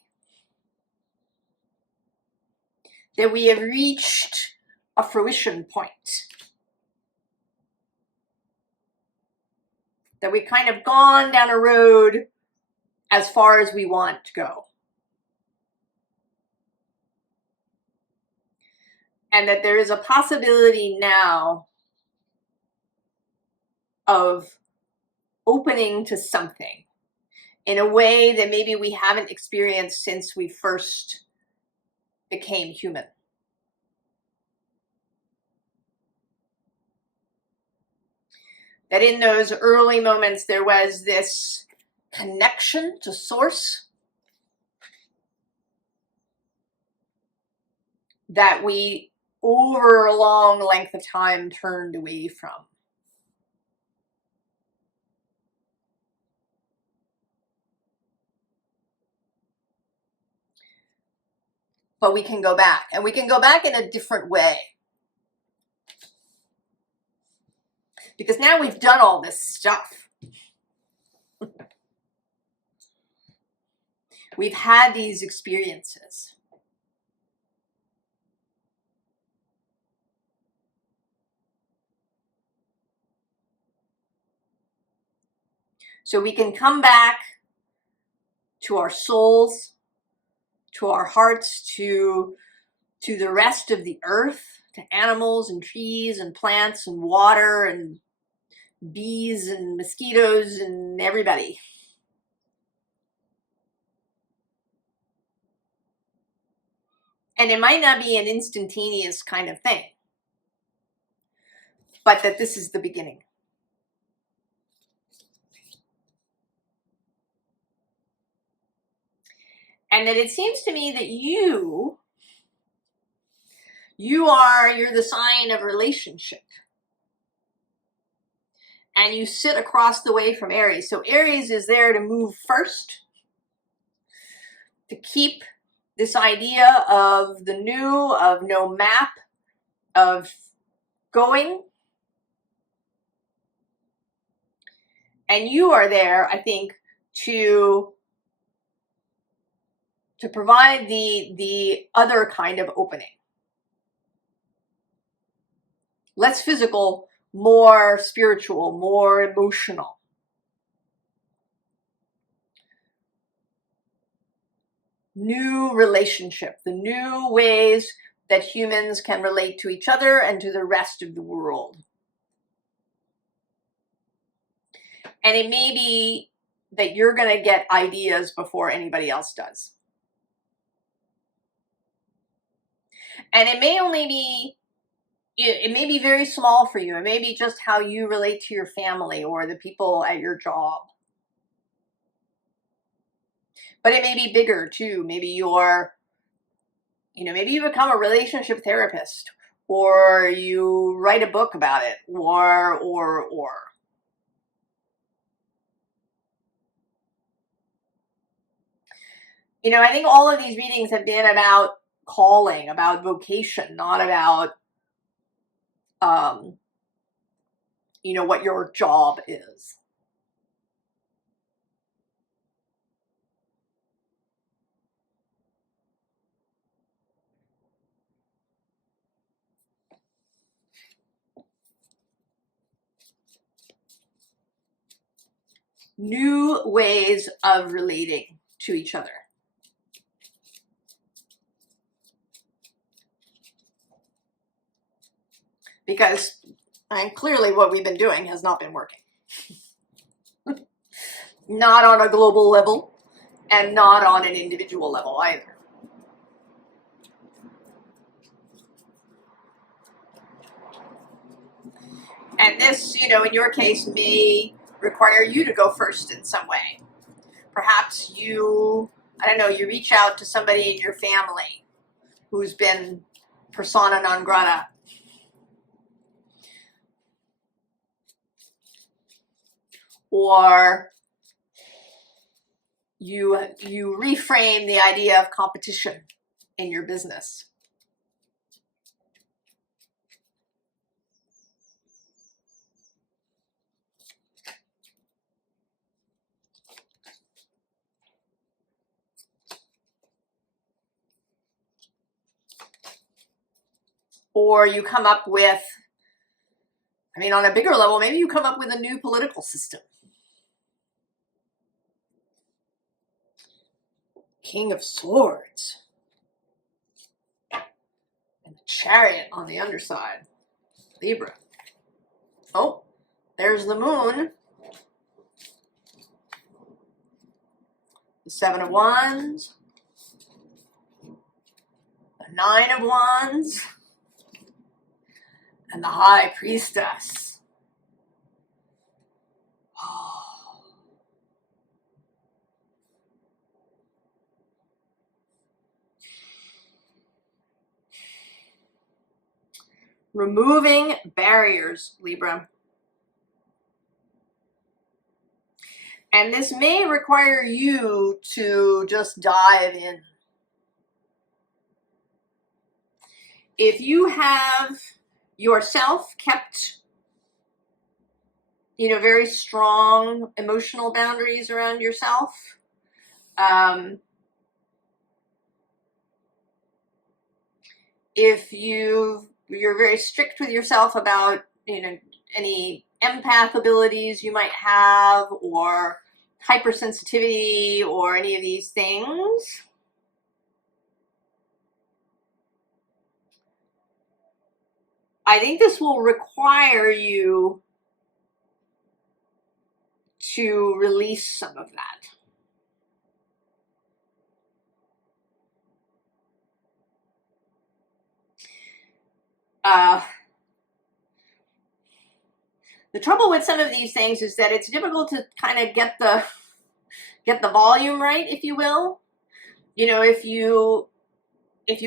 That we have reached a fruition point. That we've kind of gone down a road as far as we want to go. And that there is a possibility now of opening to something in a way that maybe we haven't experienced since we first became human. That in those early moments there was this connection to source that we over a long length of time turned away from. But we can go back, and we can go back in a different way. Because now we've done all this stuff. We've had these experiences. So we can come back to our souls, to our hearts, to the rest of the earth, to animals and trees and plants and water and bees and mosquitoes and everybody. And it might not be an instantaneous kind of thing, but that this is the beginning. And that it seems to me that you're the sign of relationship. And you sit across the way from Aries. So Aries is there to move first, to keep this idea of the new, of no map, of going. And you are there, I think, to provide the other kind of opening. Less physical, more spiritual, more emotional. New relationship, the new ways that humans can relate to each other and to the rest of the world. And it may be that you're going to get ideas before anybody else does. And it may be very small for you. It may be just how you relate to your family or the people at your job. But it may be bigger too. Maybe maybe you become a relationship therapist, or you write a book about it, or. I think all of these readings have been about calling, about vocation, not about what your job is. New ways of relating to each other. Because clearly what we've been doing has not been working. Not on a global level, and not on an individual level either. And this, in your case, may require you to go first in some way. Perhaps you reach out to somebody in your family who's been persona non grata. Or you reframe the idea of competition in your business. Or you come up with, on a bigger level, maybe you come up with a new political system. King of Swords. And the Chariot on the underside. Libra. Oh, there's the moon. The 7 of Wands. The 9 of Wands. And the High Priestess. Removing barriers, Libra. And this may require you to just dive in. If you have yourself kept, very strong emotional boundaries around yourself, if you're very strict with yourself about, any empath abilities you might have, or hypersensitivity, or any of these things, I think this will require you to release some of that. The trouble with some of these things is that it's difficult to kind of get the volume right, if you will. If you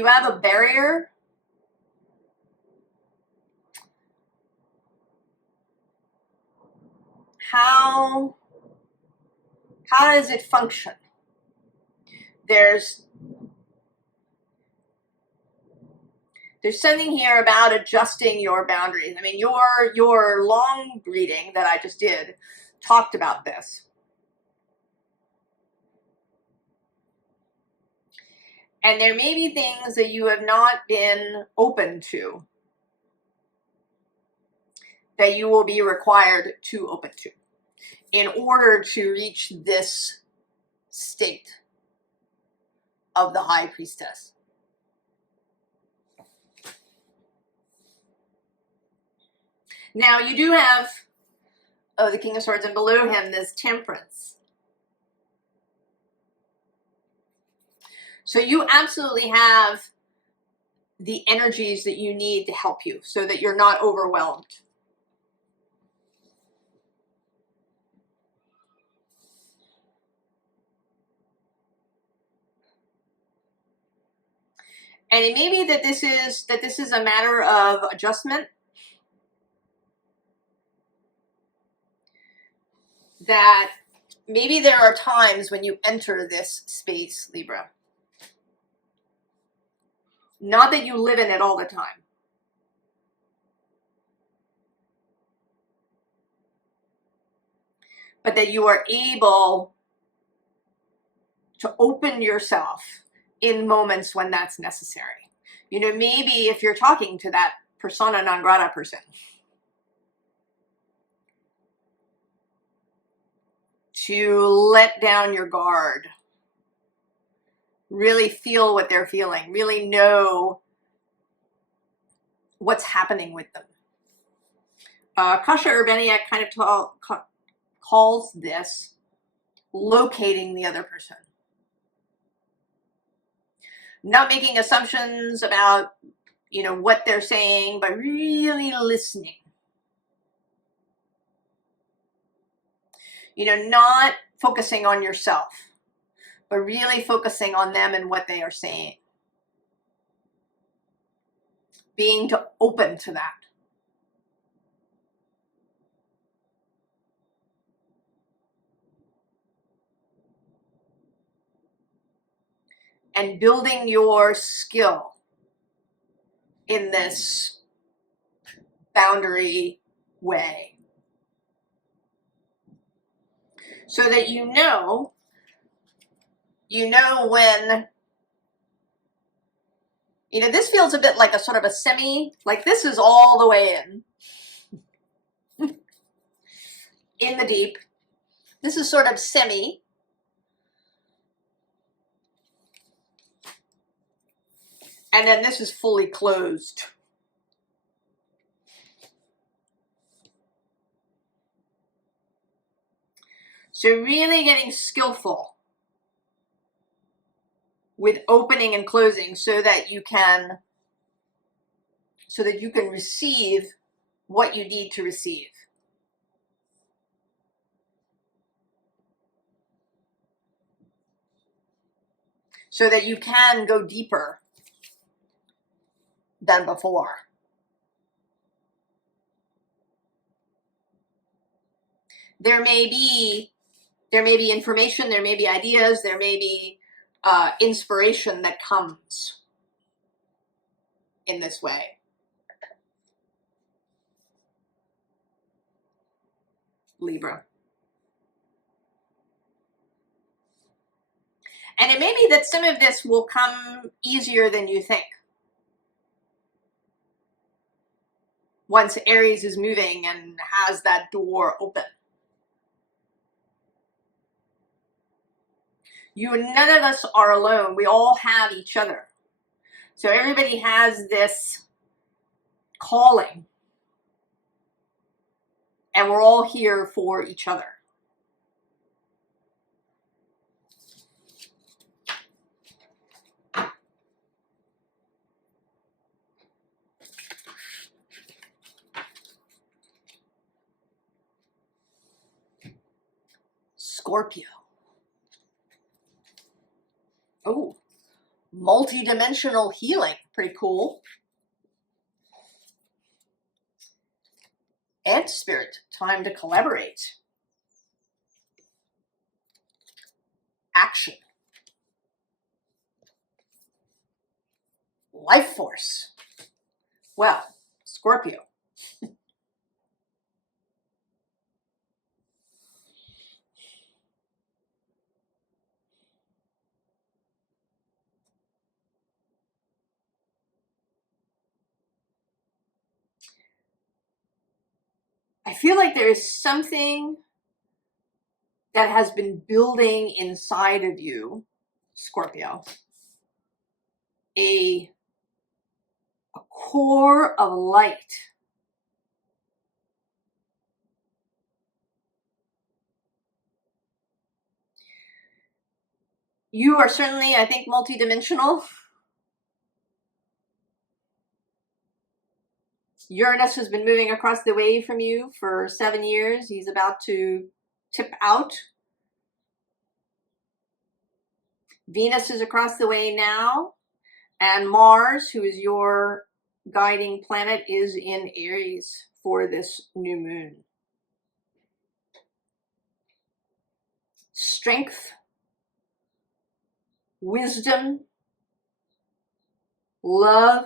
have a barrier, how does it function? There's something here about adjusting your boundaries. I mean, your long reading that I just did talked about this. And there may be things that you have not been open to that you will be required to open to in order to reach this state of the High Priestess. Now you do have, the King of Swords, and below him this Temperance. So you absolutely have the energies that you need to help you so that you're not overwhelmed. And it may be that this is a matter of adjustment. That maybe there are times when you enter this space, Libra. Not that you live in it all the time. But that you are able to open yourself in moments when that's necessary. Maybe if you're talking to that persona non grata person, to let down your guard, really feel what they're feeling, really know what's happening with them. Kasia Urbaniak kind of calls this locating the other person. Not making assumptions about, what they're saying, but really listening. Not focusing on yourself, but really focusing on them and what they are saying. Being open to that. And building your skill in this boundary way. So that you know when, this feels a bit like a sort of a semi, like this is all the way in the deep. This is sort of semi. And then this is fully closed. So really getting skillful with opening and closing so that you can receive what you need to receive. So that you can go deeper than before. There may be information, there may be ideas, there may be inspiration that comes in this way. Libra. And it may be that some of this will come easier than you think. Once Aries is moving and has that door open. None of us are alone. We all have each other. So everybody has this calling. And we're all here for each other. Scorpio. Oh, multi-dimensional healing. Pretty cool. Anti-spirit, time to collaborate. Action. Life force. Well, Scorpio. I feel like there is something that has been building inside of you, Scorpio. A core of light. You are certainly, I think, multidimensional. Uranus has been moving across the way from you for 7 years. He's about to tip out. Venus is across the way now. And Mars, who is your guiding planet, is in Aries for this new moon. Strength, wisdom, love,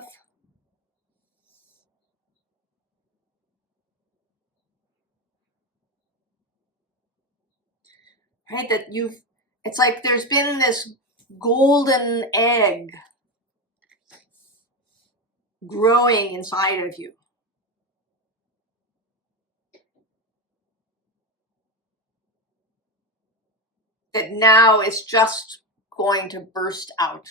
right? That it's like there's been this golden egg growing inside of you. That now is just going to burst out.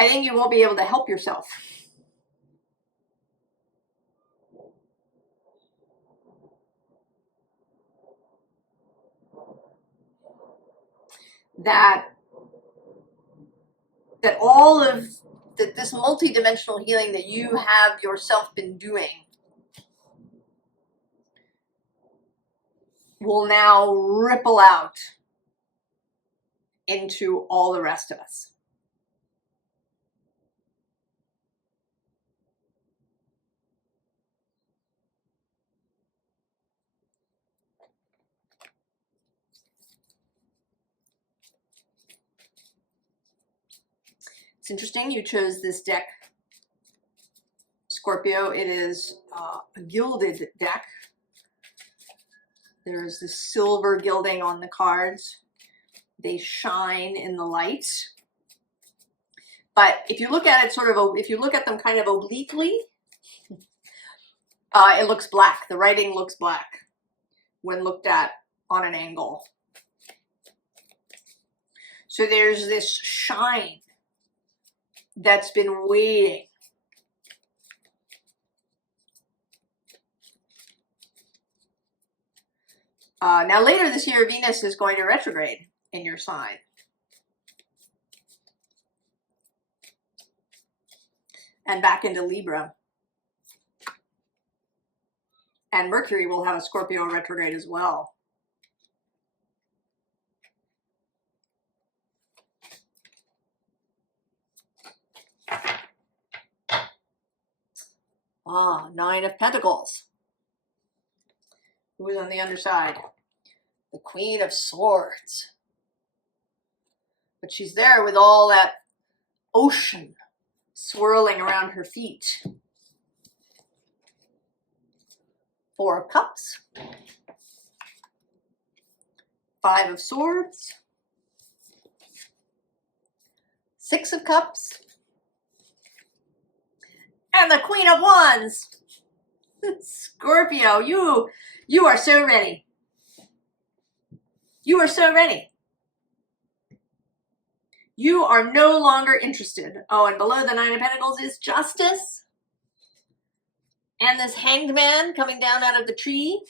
I think you won't be able to help yourself. That all of this multidimensional healing that you have yourself been doing will now ripple out into all the rest of us. It's interesting you chose this deck, Scorpio. It is a gilded deck. There's this silver gilding on the cards. They shine in the light. But if you look at it if you look at them kind of obliquely, It looks black. The writing looks black when looked at on an angle. So there's this shine that's been waiting. Now later this year, Venus is going to retrograde in your sign. And back into Libra. And Mercury will have a Scorpio retrograde as well. Nine of Pentacles. Who's on the underside? The Queen of Swords. But she's there with all that ocean swirling around her feet. Four of Cups. Five of Swords. Six of Cups. And the Queen of Wands. Scorpio, you are so ready. You are so ready. You are no longer interested. Oh, and below the Nine of Pentacles is Justice. And this Hanged Man coming down out of the tree.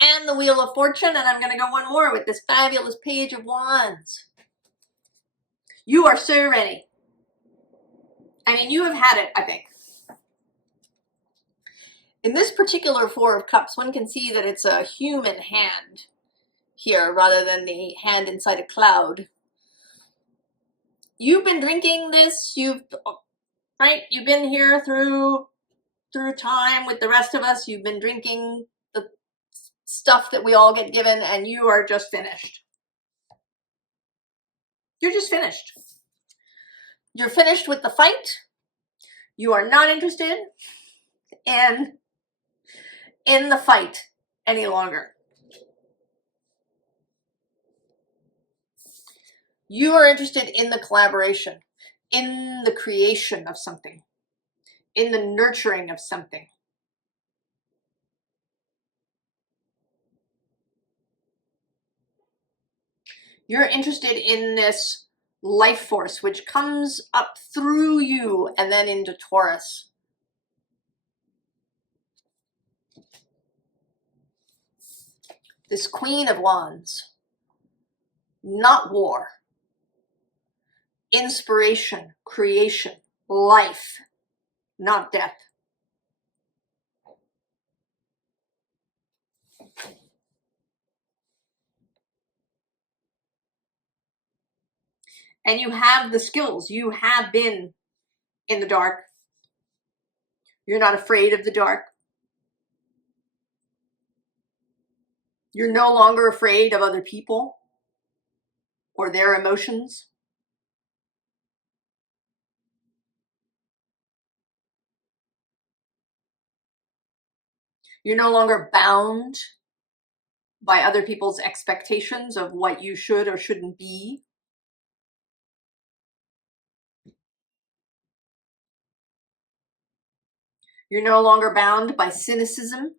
And the Wheel of Fortune. And I'm going to go one more with this fabulous Page of Wands. You are so ready. I mean, you have had it, I think. In this particular Four of Cups, one can see that it's a human hand here rather than the hand inside a cloud. You've been drinking this, you've been here through time with the rest of us. You've been drinking the stuff that we all get given, and you are just finished. You're just finished. You're finished with the fight. You are not interested in the fight any longer. You are interested in the collaboration, in the creation of something, in the nurturing of something. You're interested in this life force which comes up through you and then into Taurus. This Queen of Wands, not war, inspiration, creation, life, not death. And you have the skills. You have been in the dark. You're not afraid of the dark. You're no longer afraid of other people or their emotions. You're no longer bound by other people's expectations of what you should or shouldn't be. You're no longer bound by cynicism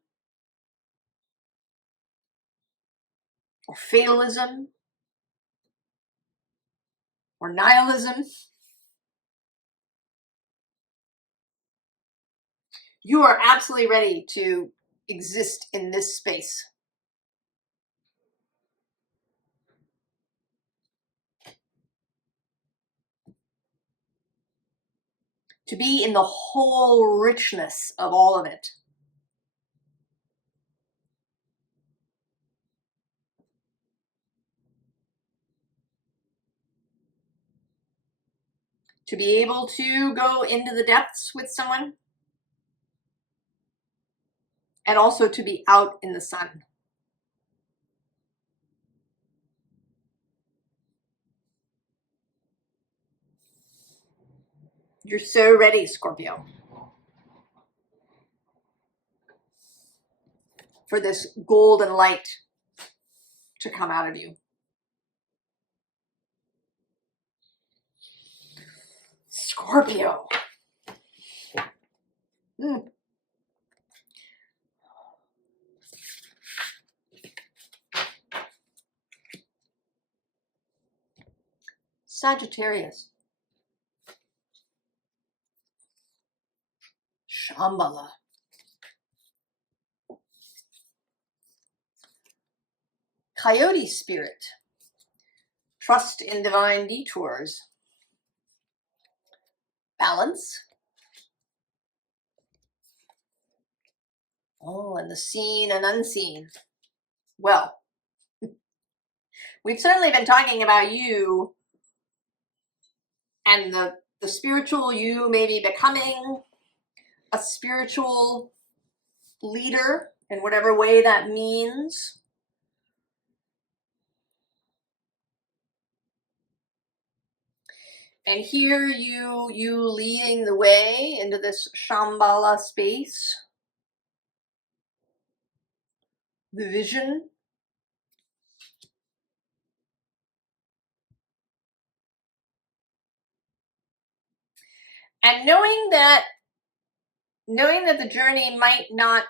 or fatalism or nihilism. You are absolutely ready to exist in this space. To be in the whole richness of all of it. To be able to go into the depths with someone. And also to be out in the sun. You're so ready, Scorpio, for this golden light to come out of you. Scorpio. Sagittarius. Shambhala. Coyote spirit. Trust in divine detours. Balance. Oh, and the seen and unseen. Well, we've certainly been talking about you and the spiritual you maybe becoming a spiritual leader in whatever way that means. And here you leading the way into this Shambhala space. The vision. And knowing that the journey might not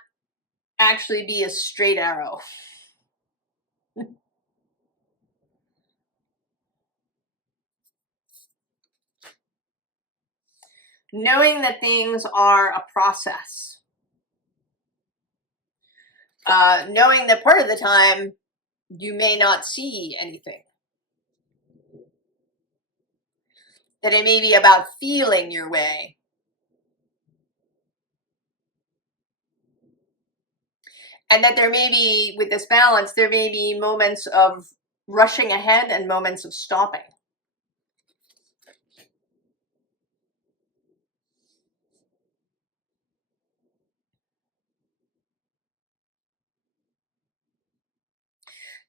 actually be a straight arrow. Knowing that things are a process. Knowing that part of the time you may not see anything. That it may be about feeling your way. And that there may be, with this balance, there may be moments of rushing ahead and moments of stopping.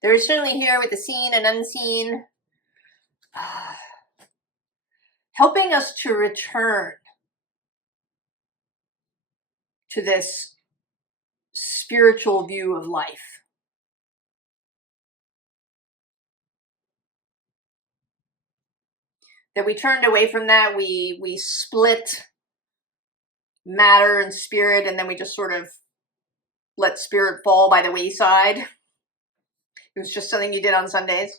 There is certainly here with the seen and unseen, helping us to return to this spiritual view of life. That we turned away from that, we split matter and spirit, and then we just sort of let spirit fall by the wayside. It was just something you did on Sundays.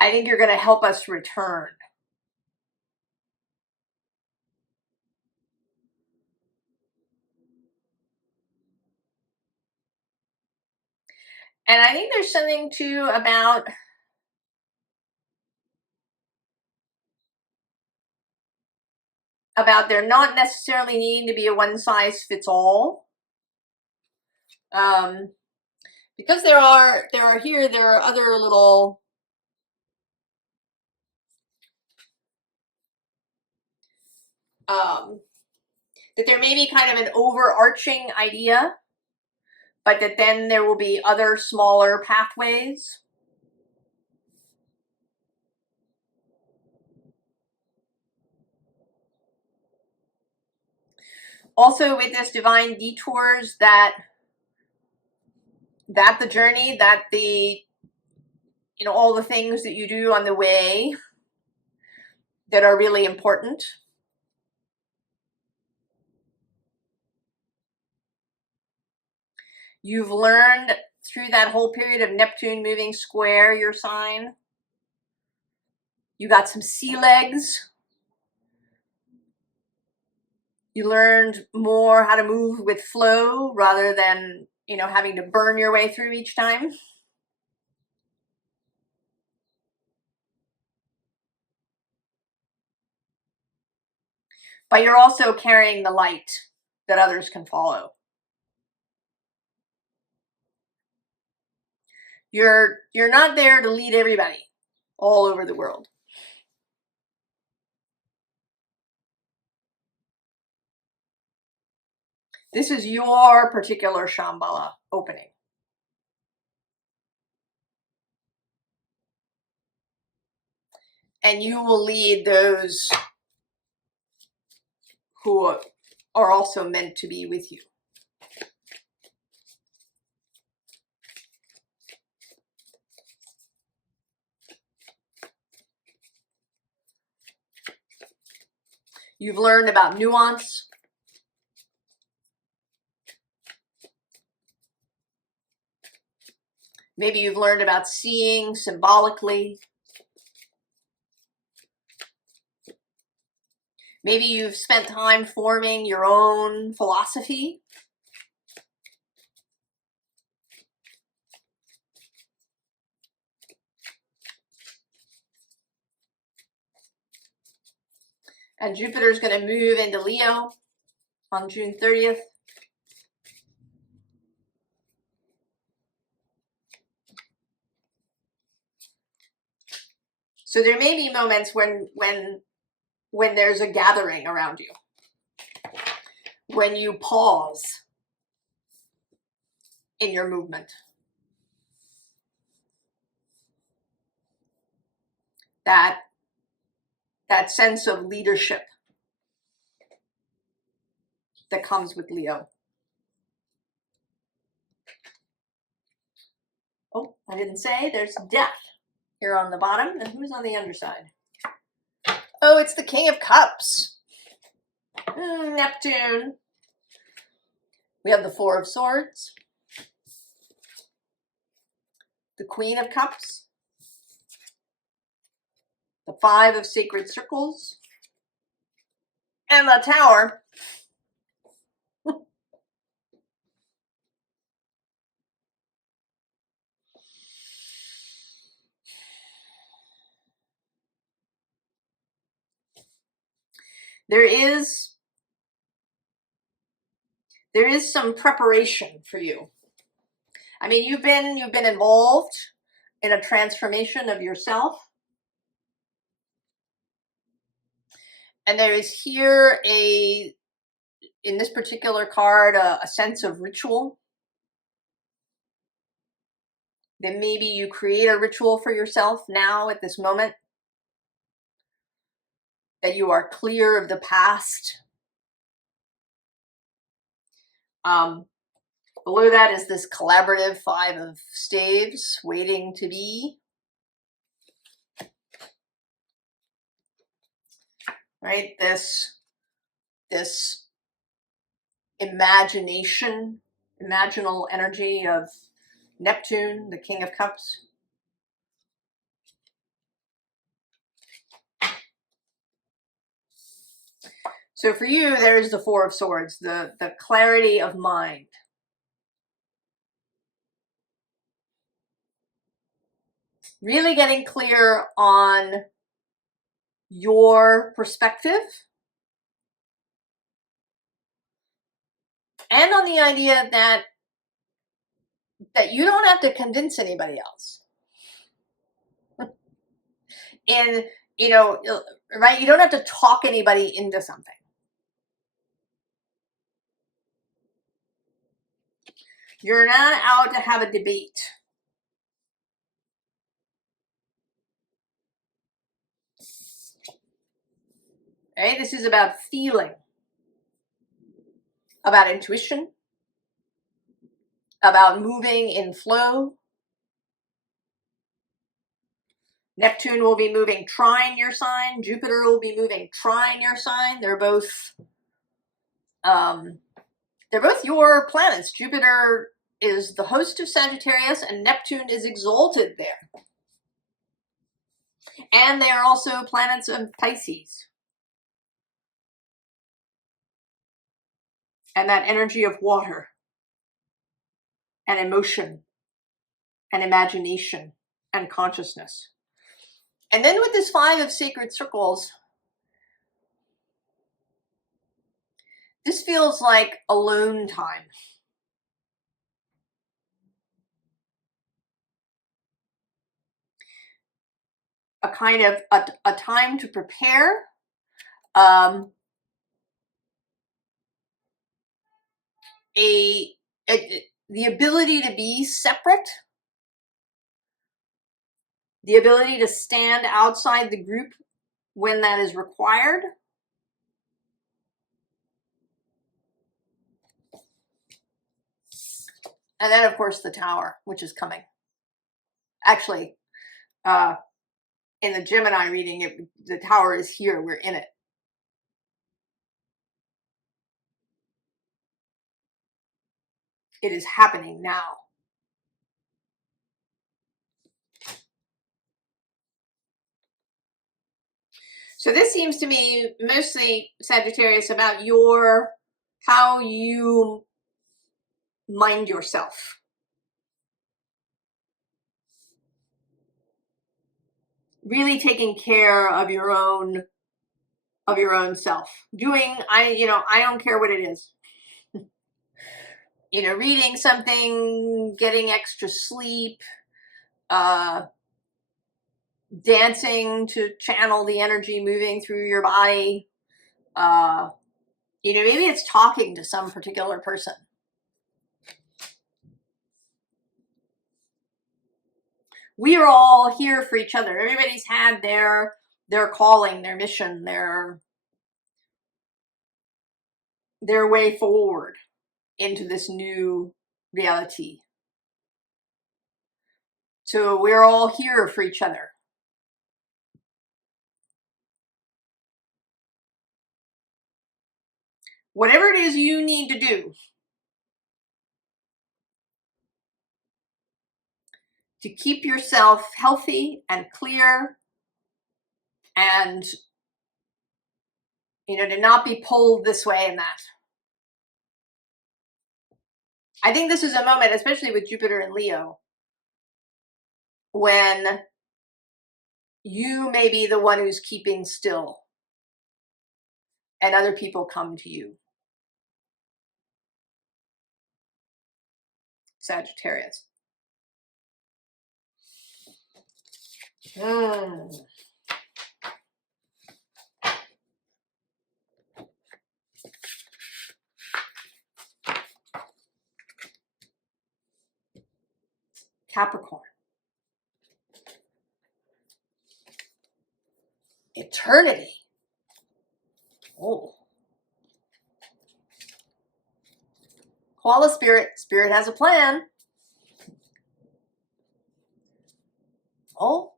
I think you're going to help us return. And I think there's something too about there not necessarily needing to be a one size fits all. Because there are other little that there may be kind of an overarching idea, but that then there will be other smaller pathways. Also with this divine detours, that the journey, that the, all the things that you do on the way that are really important. You've learned through that whole period of Neptune moving square your sign. You got some sea legs. You learned more how to move with flow rather than, having to burn your way through each time. But you're also carrying the light that others can follow. You're not there to lead everybody all over the world. This is your particular Shambhala opening. And you will lead those who are also meant to be with you. You've learned about nuance. Maybe you've learned about seeing symbolically. Maybe you've spent time forming your own philosophy. And Jupiter is going to move into Leo on June 30th. So there may be moments when there's a gathering around you, when you pause in your movement. That sense of leadership that comes with Leo. Oh, I didn't say there's death here on the bottom. And who's on the underside? Oh, it's the King of Cups. Neptune. We have the Four of Swords, the Queen of Cups, the Five of Sacred Circles, and the Tower. There is some preparation for you. I mean, you've been involved in a transformation of yourself. And there is here in this particular card, a sense of ritual. Then maybe you create a ritual for yourself now at this moment, that you are clear of the past. Below that is this collaborative Five of Staves waiting to be. Right? This imaginal energy of Neptune, the King of Cups. So for you, there's the Four of Swords, the clarity of mind. Really getting clear on your perspective and on the idea that you don't have to convince anybody else. And, right, you don't have to talk anybody into something. You're not out to have a debate. Right? This is about feeling, about intuition, about moving in flow. Neptune will be moving trine your sign. Jupiter will be moving trine your sign. They're both your planets. Jupiter is the host of Sagittarius and Neptune is exalted there. And they are also planets of Pisces. And that energy of water and emotion and imagination and consciousness. And then with this Five of Sacred Circles, this feels like alone time. A kind of a time to prepare. The ability to be separate. The ability to stand outside the group when that is required. And then, of course, the Tower, which is coming. Actually, in the Gemini reading, the Tower is here. We're in it. It is happening now. So this seems to me mostly, Sagittarius, about how you mind yourself. Really taking care of your own self. I don't care what it is. Reading something, getting extra sleep, dancing to channel the energy moving through your body. Maybe it's talking to some particular person. We are all here for each other. Everybody's had their calling, their mission, their way forward into this new reality. So we're all here for each other. Whatever it is you need to do to keep yourself healthy and clear, and to not be pulled this way and that. I think this is a moment, especially with Jupiter and Leo, when you may be the one who's keeping still and other people come to you. Sagittarius. Capricorn. Eternity. Oh. Call a spirit. Spirit has a plan. Oh.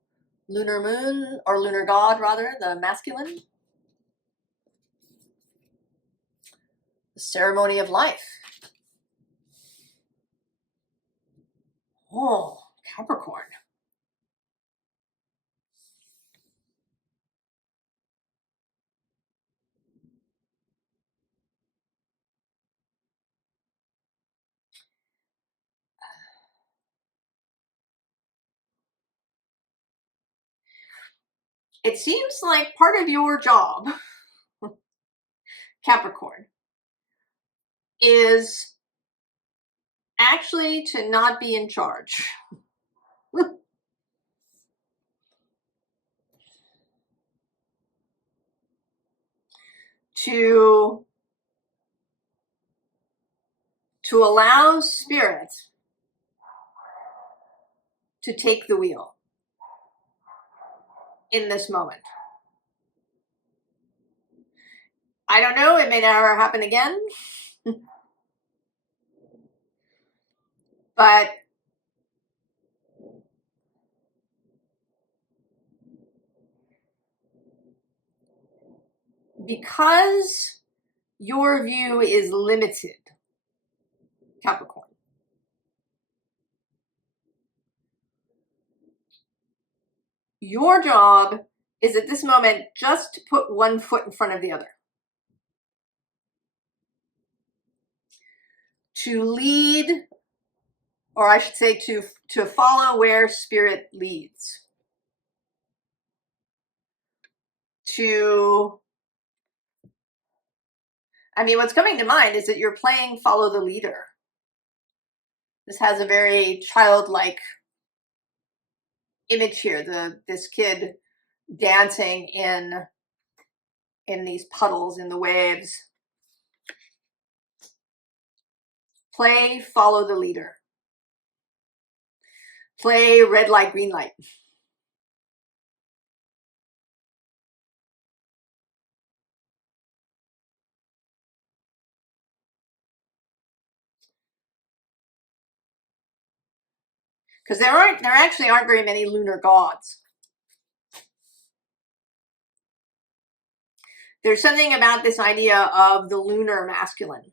Lunar moon, or lunar god rather, the masculine. The ceremony of life. Oh, Capricorn. It seems like part of your job, Capricorn, is actually to not be in charge. to allow spirit to take the wheel in this moment. I don't know, it may never happen again. But because your view is limited, Capricorn, your job is at this moment just to put one foot in front of the other. To lead, or I should say to follow where spirit leads. What's coming to mind is that you're playing follow the leader. This has a very childlike image here. This kid dancing in these puddles, in the waves. Play follow the leader. Play red light, green light. Because there actually aren't very many lunar gods. There's something about this idea of the lunar masculine.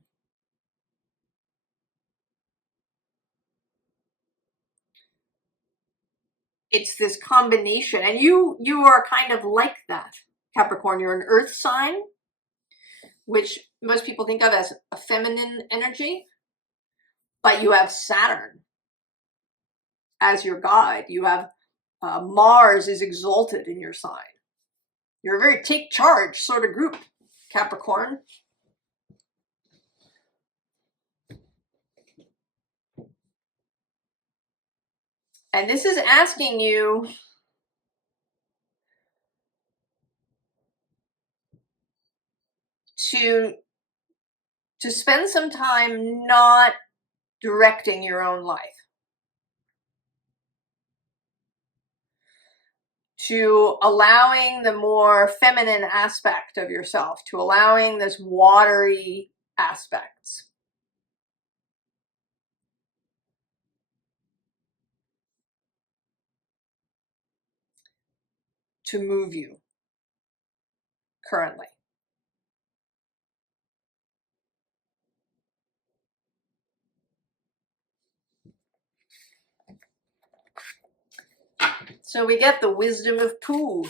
It's this combination, and you are kind of like that, Capricorn, you're an earth sign, which most people think of as a feminine energy, but you have Saturn as your guide. You have Mars is exalted in your sign. You're a very take charge sort of group, Capricorn. And this is asking you to spend some time not directing your own life, to allowing the more feminine aspect of yourself, to allowing this watery aspects. To move you currently. So we get the wisdom of Pooh.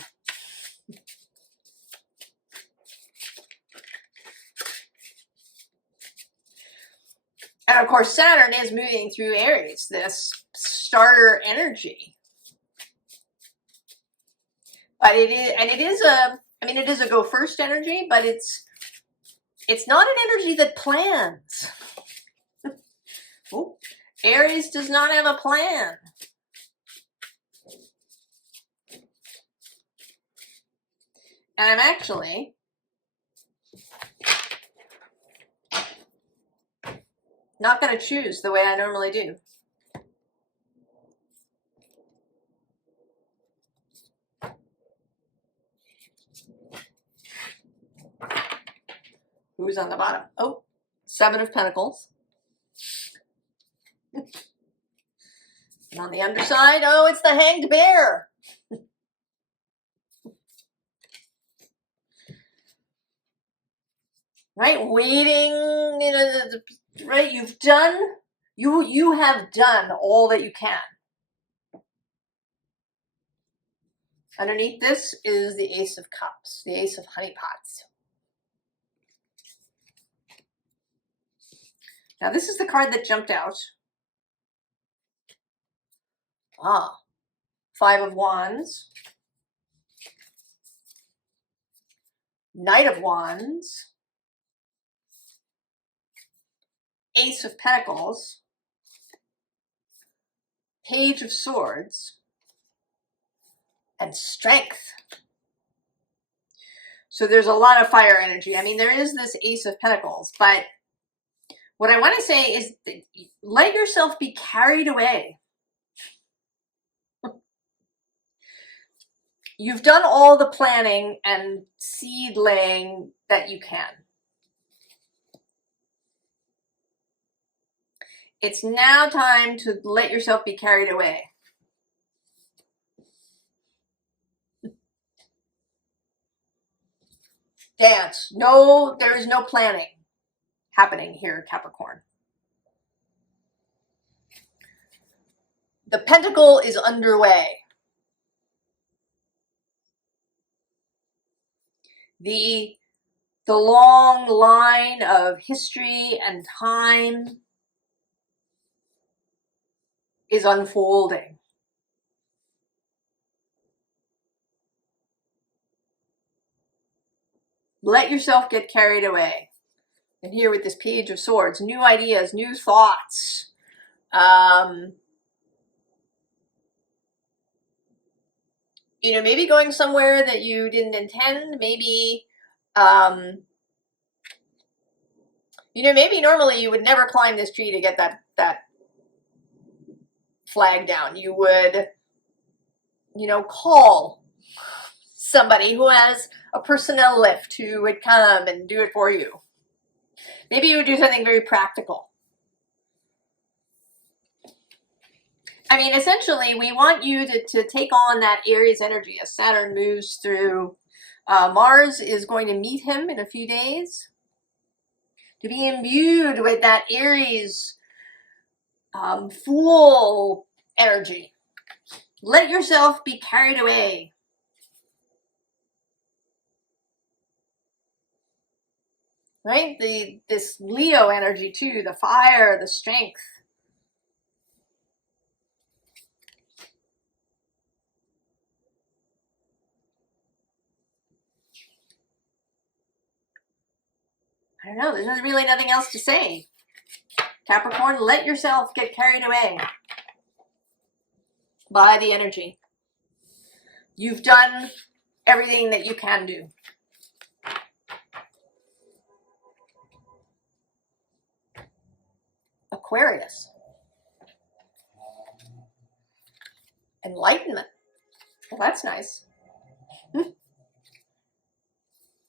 And of course, Saturn is moving through Aries, this starter energy. But it is a go first energy, but it's not an energy that plans. Oh, Aries does not have a plan. And I'm actually not going to choose the way I normally do. Who's on the bottom? Oh, Seven of Pentacles. And on the underside, oh, it's the Hanged Bear. Right, waiting, right, you have done all that you can. Underneath this is the Ace of Cups, the Ace of Honey Pots. Now this is the card that jumped out. Five of Wands, Knight of Wands, Ace of Pentacles, Page of Swords, and Strength. So there's a lot of fire energy. I mean, there is this Ace of Pentacles, but what I want to say is let yourself be carried away. You've done all the planning and seed laying that you can. It's now time to let yourself be carried away. Dance. No, there is no planning happening here, Capricorn. The pentacle is underway. The long line of history and time is unfolding. Let yourself get carried away. And here with this Page of Swords, new ideas, new thoughts. Maybe going somewhere that you didn't intend. Maybe, maybe normally you would never climb this tree to get that flag down. You would, call somebody who has a personnel lift who would come and do it for you. Maybe you would do something very practical. I mean, essentially, we want you to take on that Aries energy as Saturn moves through. Mars is going to meet him in a few days. To be imbued with that Aries Fool energy. Let yourself be carried away. right? This Leo energy too, the fire, the strength. I don't know, there's really nothing else to say. Capricorn, let yourself get carried away by the energy. You've done everything that you can do. Aquarius. Enlightenment. Well, that's nice.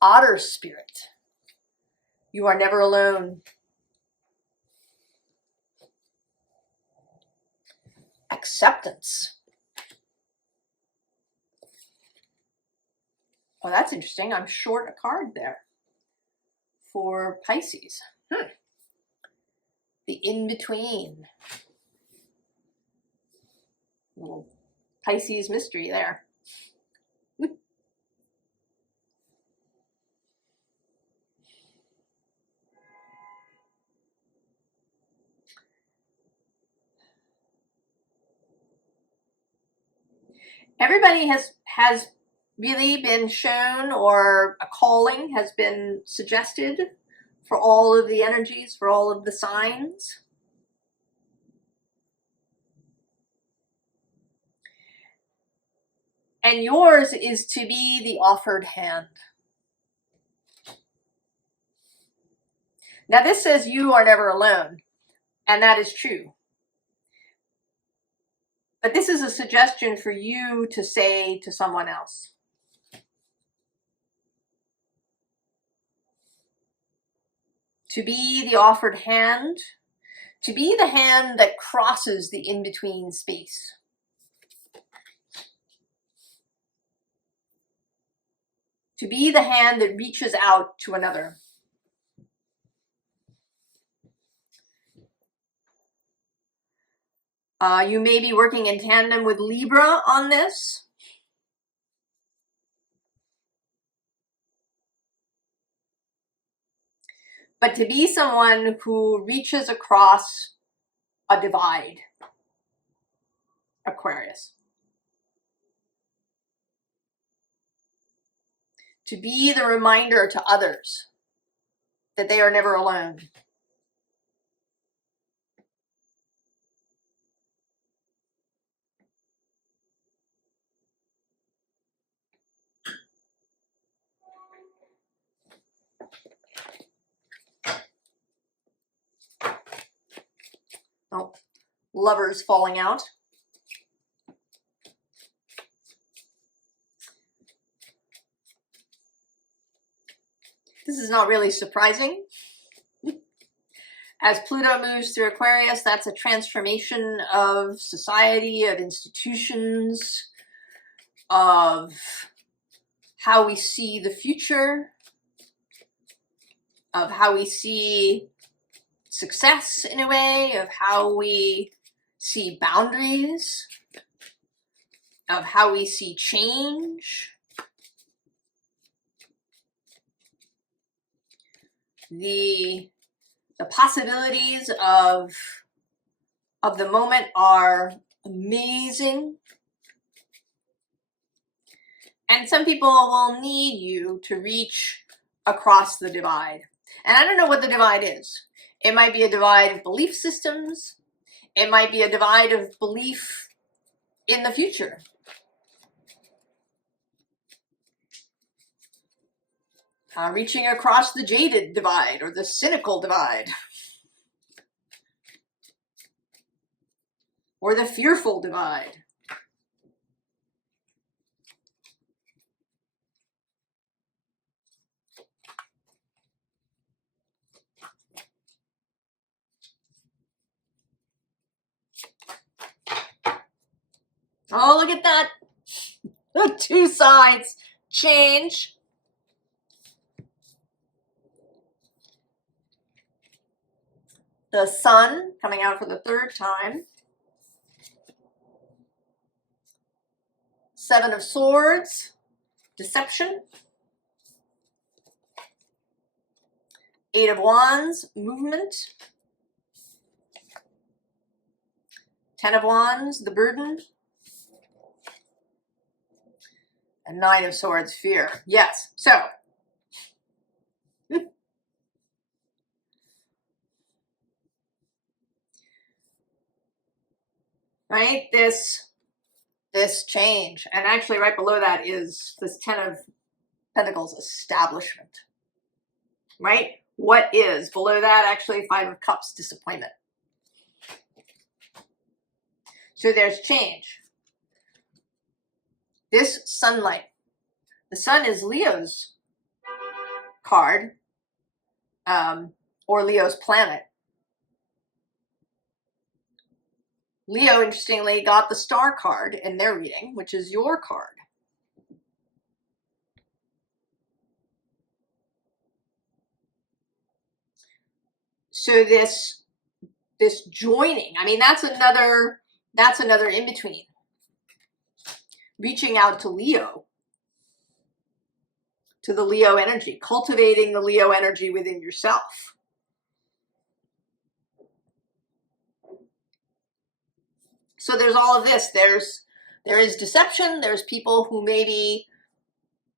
Otter spirit. You are never alone. Acceptance. Oh, that's interesting. I'm short a card there for Pisces. The in-between. Little Pisces mystery there. Everybody has really been shown, or a calling has been suggested for all of the energies, for all of the signs. And yours is to be the offered hand. Now this says you are never alone, and that is true. But this is a suggestion for you to say to someone else. To be the offered hand, to be the hand that crosses the in-between space. To be the hand that reaches out to another. You may be working in tandem with Libra on this. But to be someone who reaches across a divide, Aquarius. To be the reminder to others that they are never alone. Oh, Lovers falling out. This is not really surprising. As Pluto moves through Aquarius, that's a transformation of society, of institutions, of how we see the future, of how we see success in a way, of how we see boundaries, of how we see change. The possibilities of the moment are amazing. And some people will need you to reach across the divide. And I don't know what the divide is. It might be a divide of belief systems. It might be a divide of belief in the future. Reaching across the jaded divide or the cynical divide. Or the fearful divide. Oh, look at that. The two sides change. The Sun coming out for the third time. Seven of Swords, deception. Eight of Wands, movement. 10 of Wands, the burden. And 9 of Swords, fear. Yes, so. Right, this change. And actually right below that is this 10 of Pentacles, establishment. Right? What is? Below that, actually, 5 of Cups, disappointment. So there's change. This sunlight. The sun is Leo's card, or Leo's planet. Leo, interestingly, got the star card in their reading, which is your card. So this joining, I mean, that's another in between. Reaching out to Leo, to the Leo energy, cultivating the Leo energy within yourself. So there's all of this. There is deception. There's people who maybe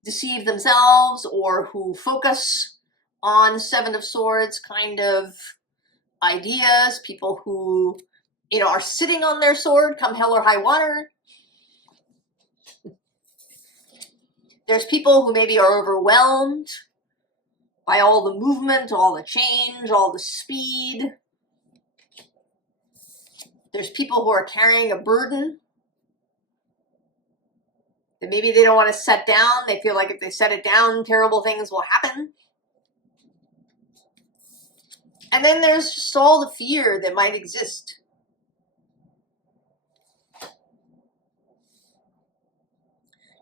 deceive themselves or who focus on 7 of Swords kind of ideas. People who, you know, are sitting on their sword come hell or high water. There's people who maybe are overwhelmed by all the movement, all the change, all the speed. There's people who are carrying a burden that maybe they don't want to set down. They feel like if they set it down, terrible things will happen. And then there's just all the fear that might exist.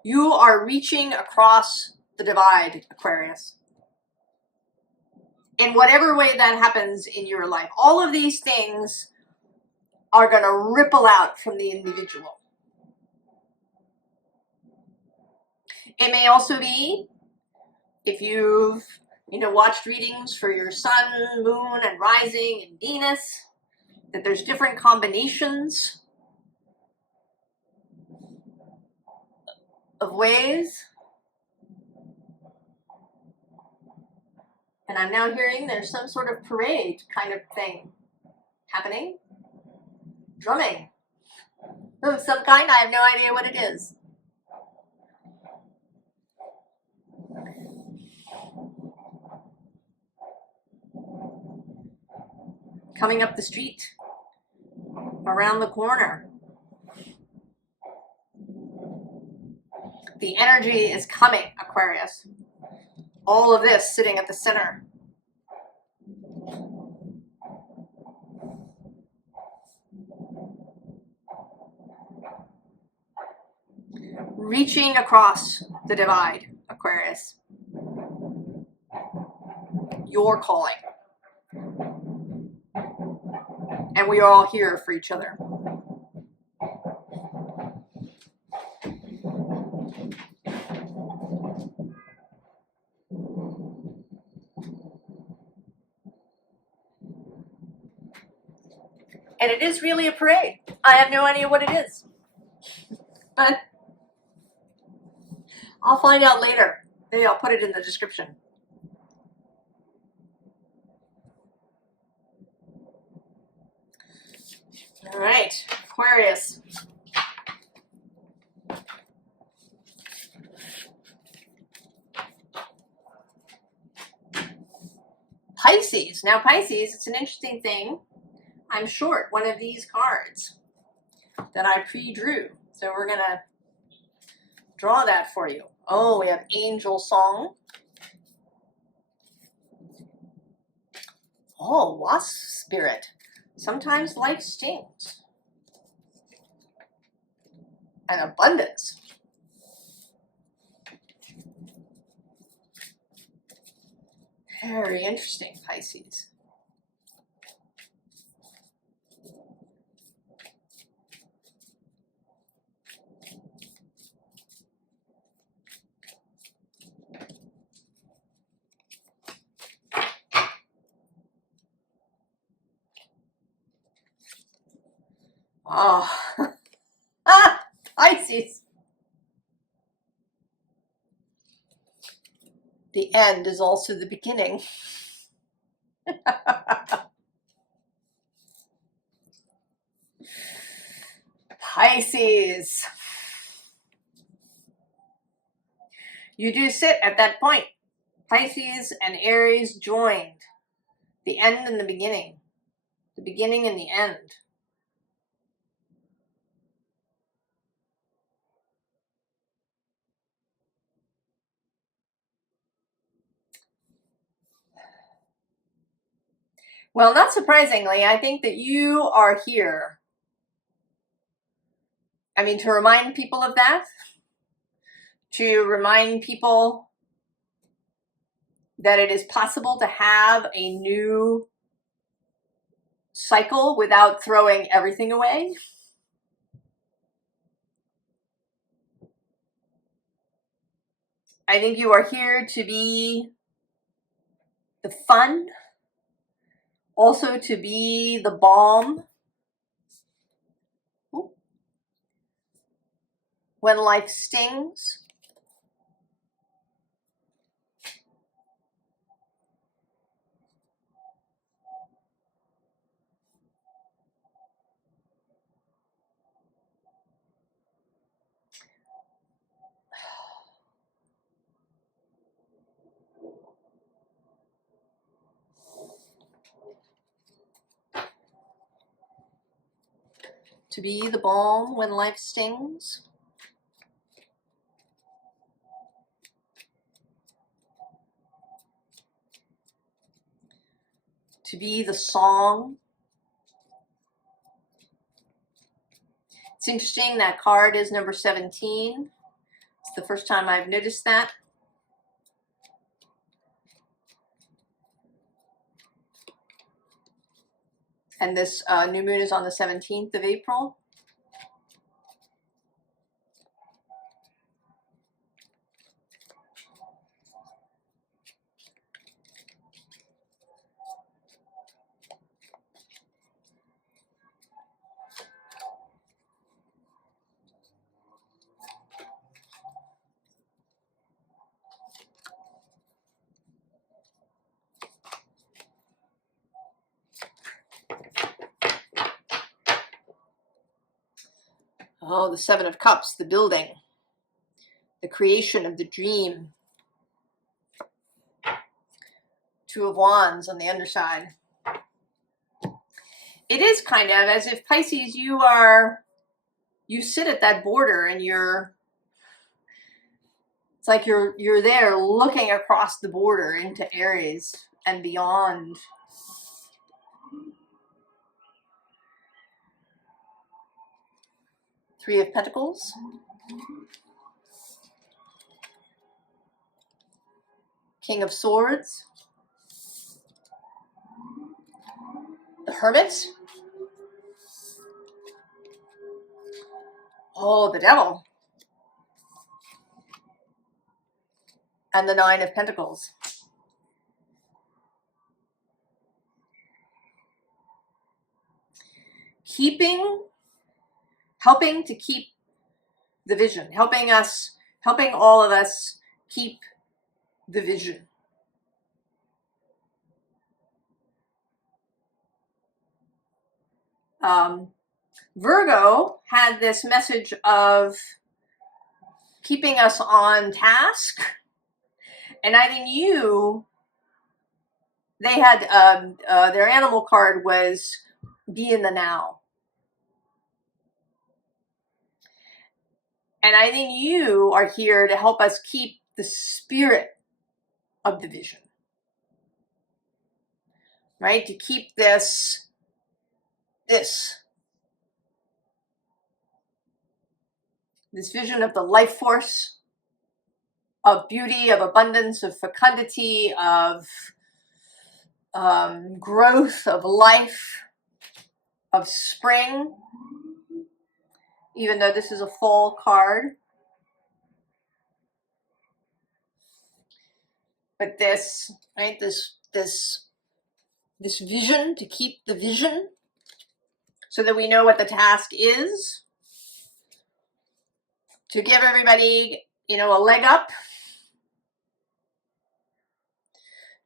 You are reaching across the divide, Aquarius. In whatever way that happens in your life, all of these things are going to ripple out from the individual. It may also be, if you've watched readings for your sun, moon, and rising and Venus, that there's different combinations of ways. And I'm now hearing there's some sort of parade kind of thing happening. Drumming of some kind. I have no idea what it is. Coming up the street, around the corner. The energy is coming, Aquarius. All of this sitting at the center. Reaching across the divide, Aquarius. Your calling. And we are all here for each other. And it is really a parade. I have no idea what it is. But I'll find out later. Maybe I'll put it in the description. All right, Aquarius. Pisces. Now Pisces, it's an interesting thing. I'm short one of these cards that I pre-drew. So we're going to draw that for you. Oh, we have Angel Song. Oh, Wasp Spirit. Sometimes life stings. And abundance. Very interesting, Pisces. Oh, Pisces. The end is also the beginning. Pisces. You do sit at that point. Pisces and Aries joined. The end and the beginning. The beginning and the end. Well, not surprisingly, I think that you are here. I mean, to remind people of that, to remind people that it is possible to have a new cycle without throwing everything away. I think you are here to be the fun, also to be the balm when life stings. To be the balm when life stings. To be the song. It's interesting, that card is number 17. It's the first time I've noticed that. And this new moon is on the 17th of April. Oh, the Seven of Cups, the building, the creation of the dream. Two of Wands on the underside. It is kind of as if Pisces, you sit at that border and it's like you're there looking across the border into Aries and beyond. Three of Pentacles. King of Swords. The Hermit. Oh, the Devil. And the Nine of Pentacles. Helping to keep the vision, helping all of us keep the vision. Virgo had this message of keeping us on task, and I think they had their animal card was be in the now. And I think you are here to help us keep the spirit of the vision, right? To keep this vision of the life force, of beauty, of abundance, of fecundity, of growth, of life, of spring, even though this is a fall card. But this, right, this vision, to keep the vision, so that we know what the task is, to give everybody, you know, a leg up,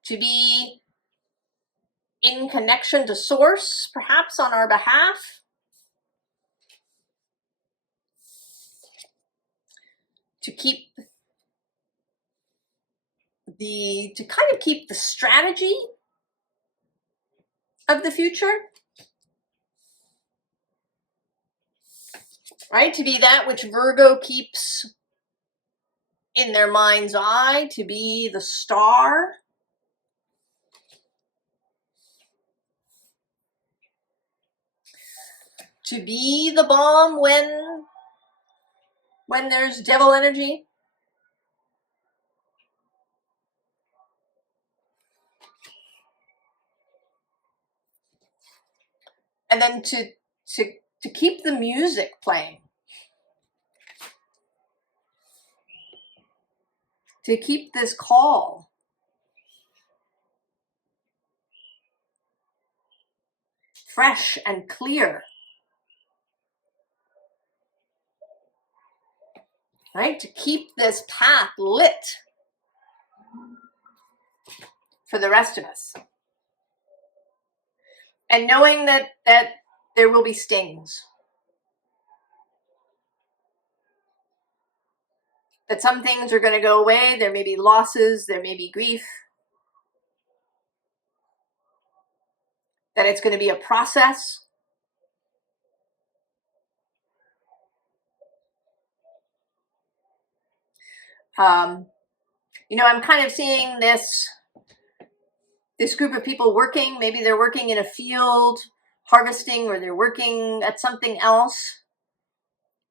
to be in connection to source, perhaps on our behalf, to keep to kind of keep the strategy of the future, right? To be that which Virgo keeps in their mind's eye, to be the star, to be the bomb when there's devil energy. And then to keep the music playing, to keep this call fresh and clear, right? To keep this path lit for the rest of us. And knowing that there will be stings, that some things are going to go away, there may be losses, there may be grief, that it's going to be a process. You know, I'm kind of seeing this group of people working. Maybe they're working in a field harvesting, or they're working at something else.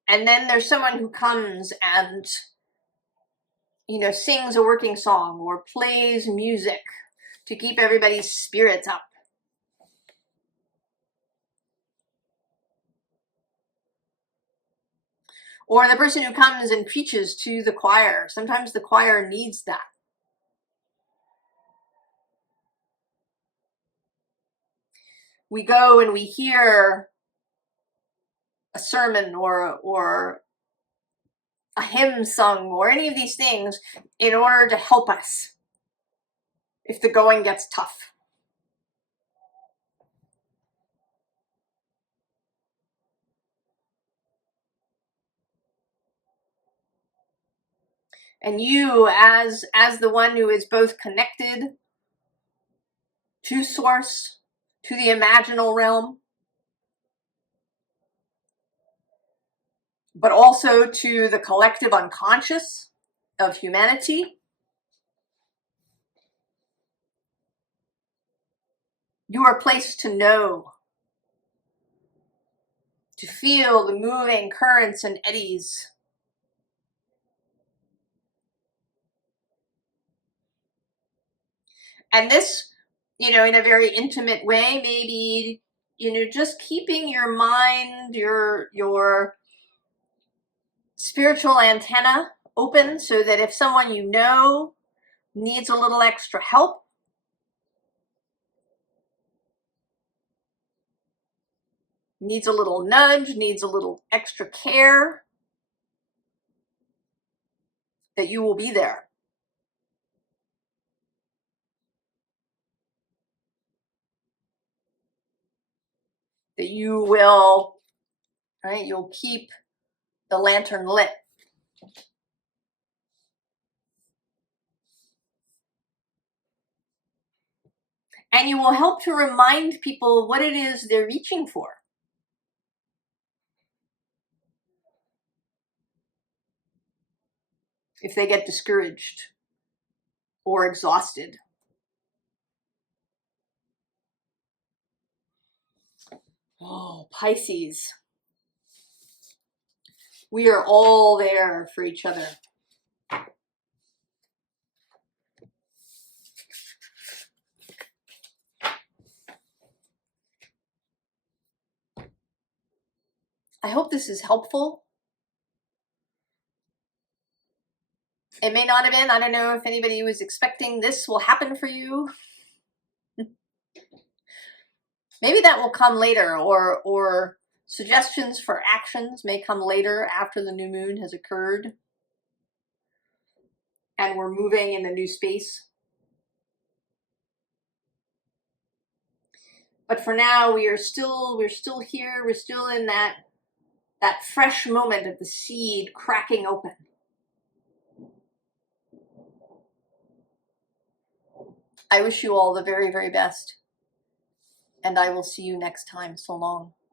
And then there's someone who comes and, you know, sings a working song or plays music to keep everybody's spirits up. Or the person who comes and preaches to the choir. Sometimes the choir needs that. We go and we hear a sermon or a hymn sung or any of these things in order to help us if the going gets tough. And you, as the one who is both connected to source, to the imaginal realm, but also to the collective unconscious of humanity, you are placed to know, to feel the moving currents and eddies. And this, you know, in a very intimate way, maybe, you know, just keeping your mind, your spiritual antenna open, so that if someone you know needs a little extra help, needs a little nudge, needs a little extra care, that you will be there. That you will, right, you'll keep the lantern lit. And you will help to remind people what it is they're reaching for. If they get discouraged or exhausted. Oh, Pisces. We are all there for each other. I hope this is helpful. It may not have been. I don't know if anybody was expecting this will happen for you. Maybe that will come later, or suggestions for actions may come later after the new moon has occurred and we're moving in a new space. But for now, we're still here. We're still in that fresh moment of the seed cracking open. I wish you all the very, very best. And I will see you next time. So long.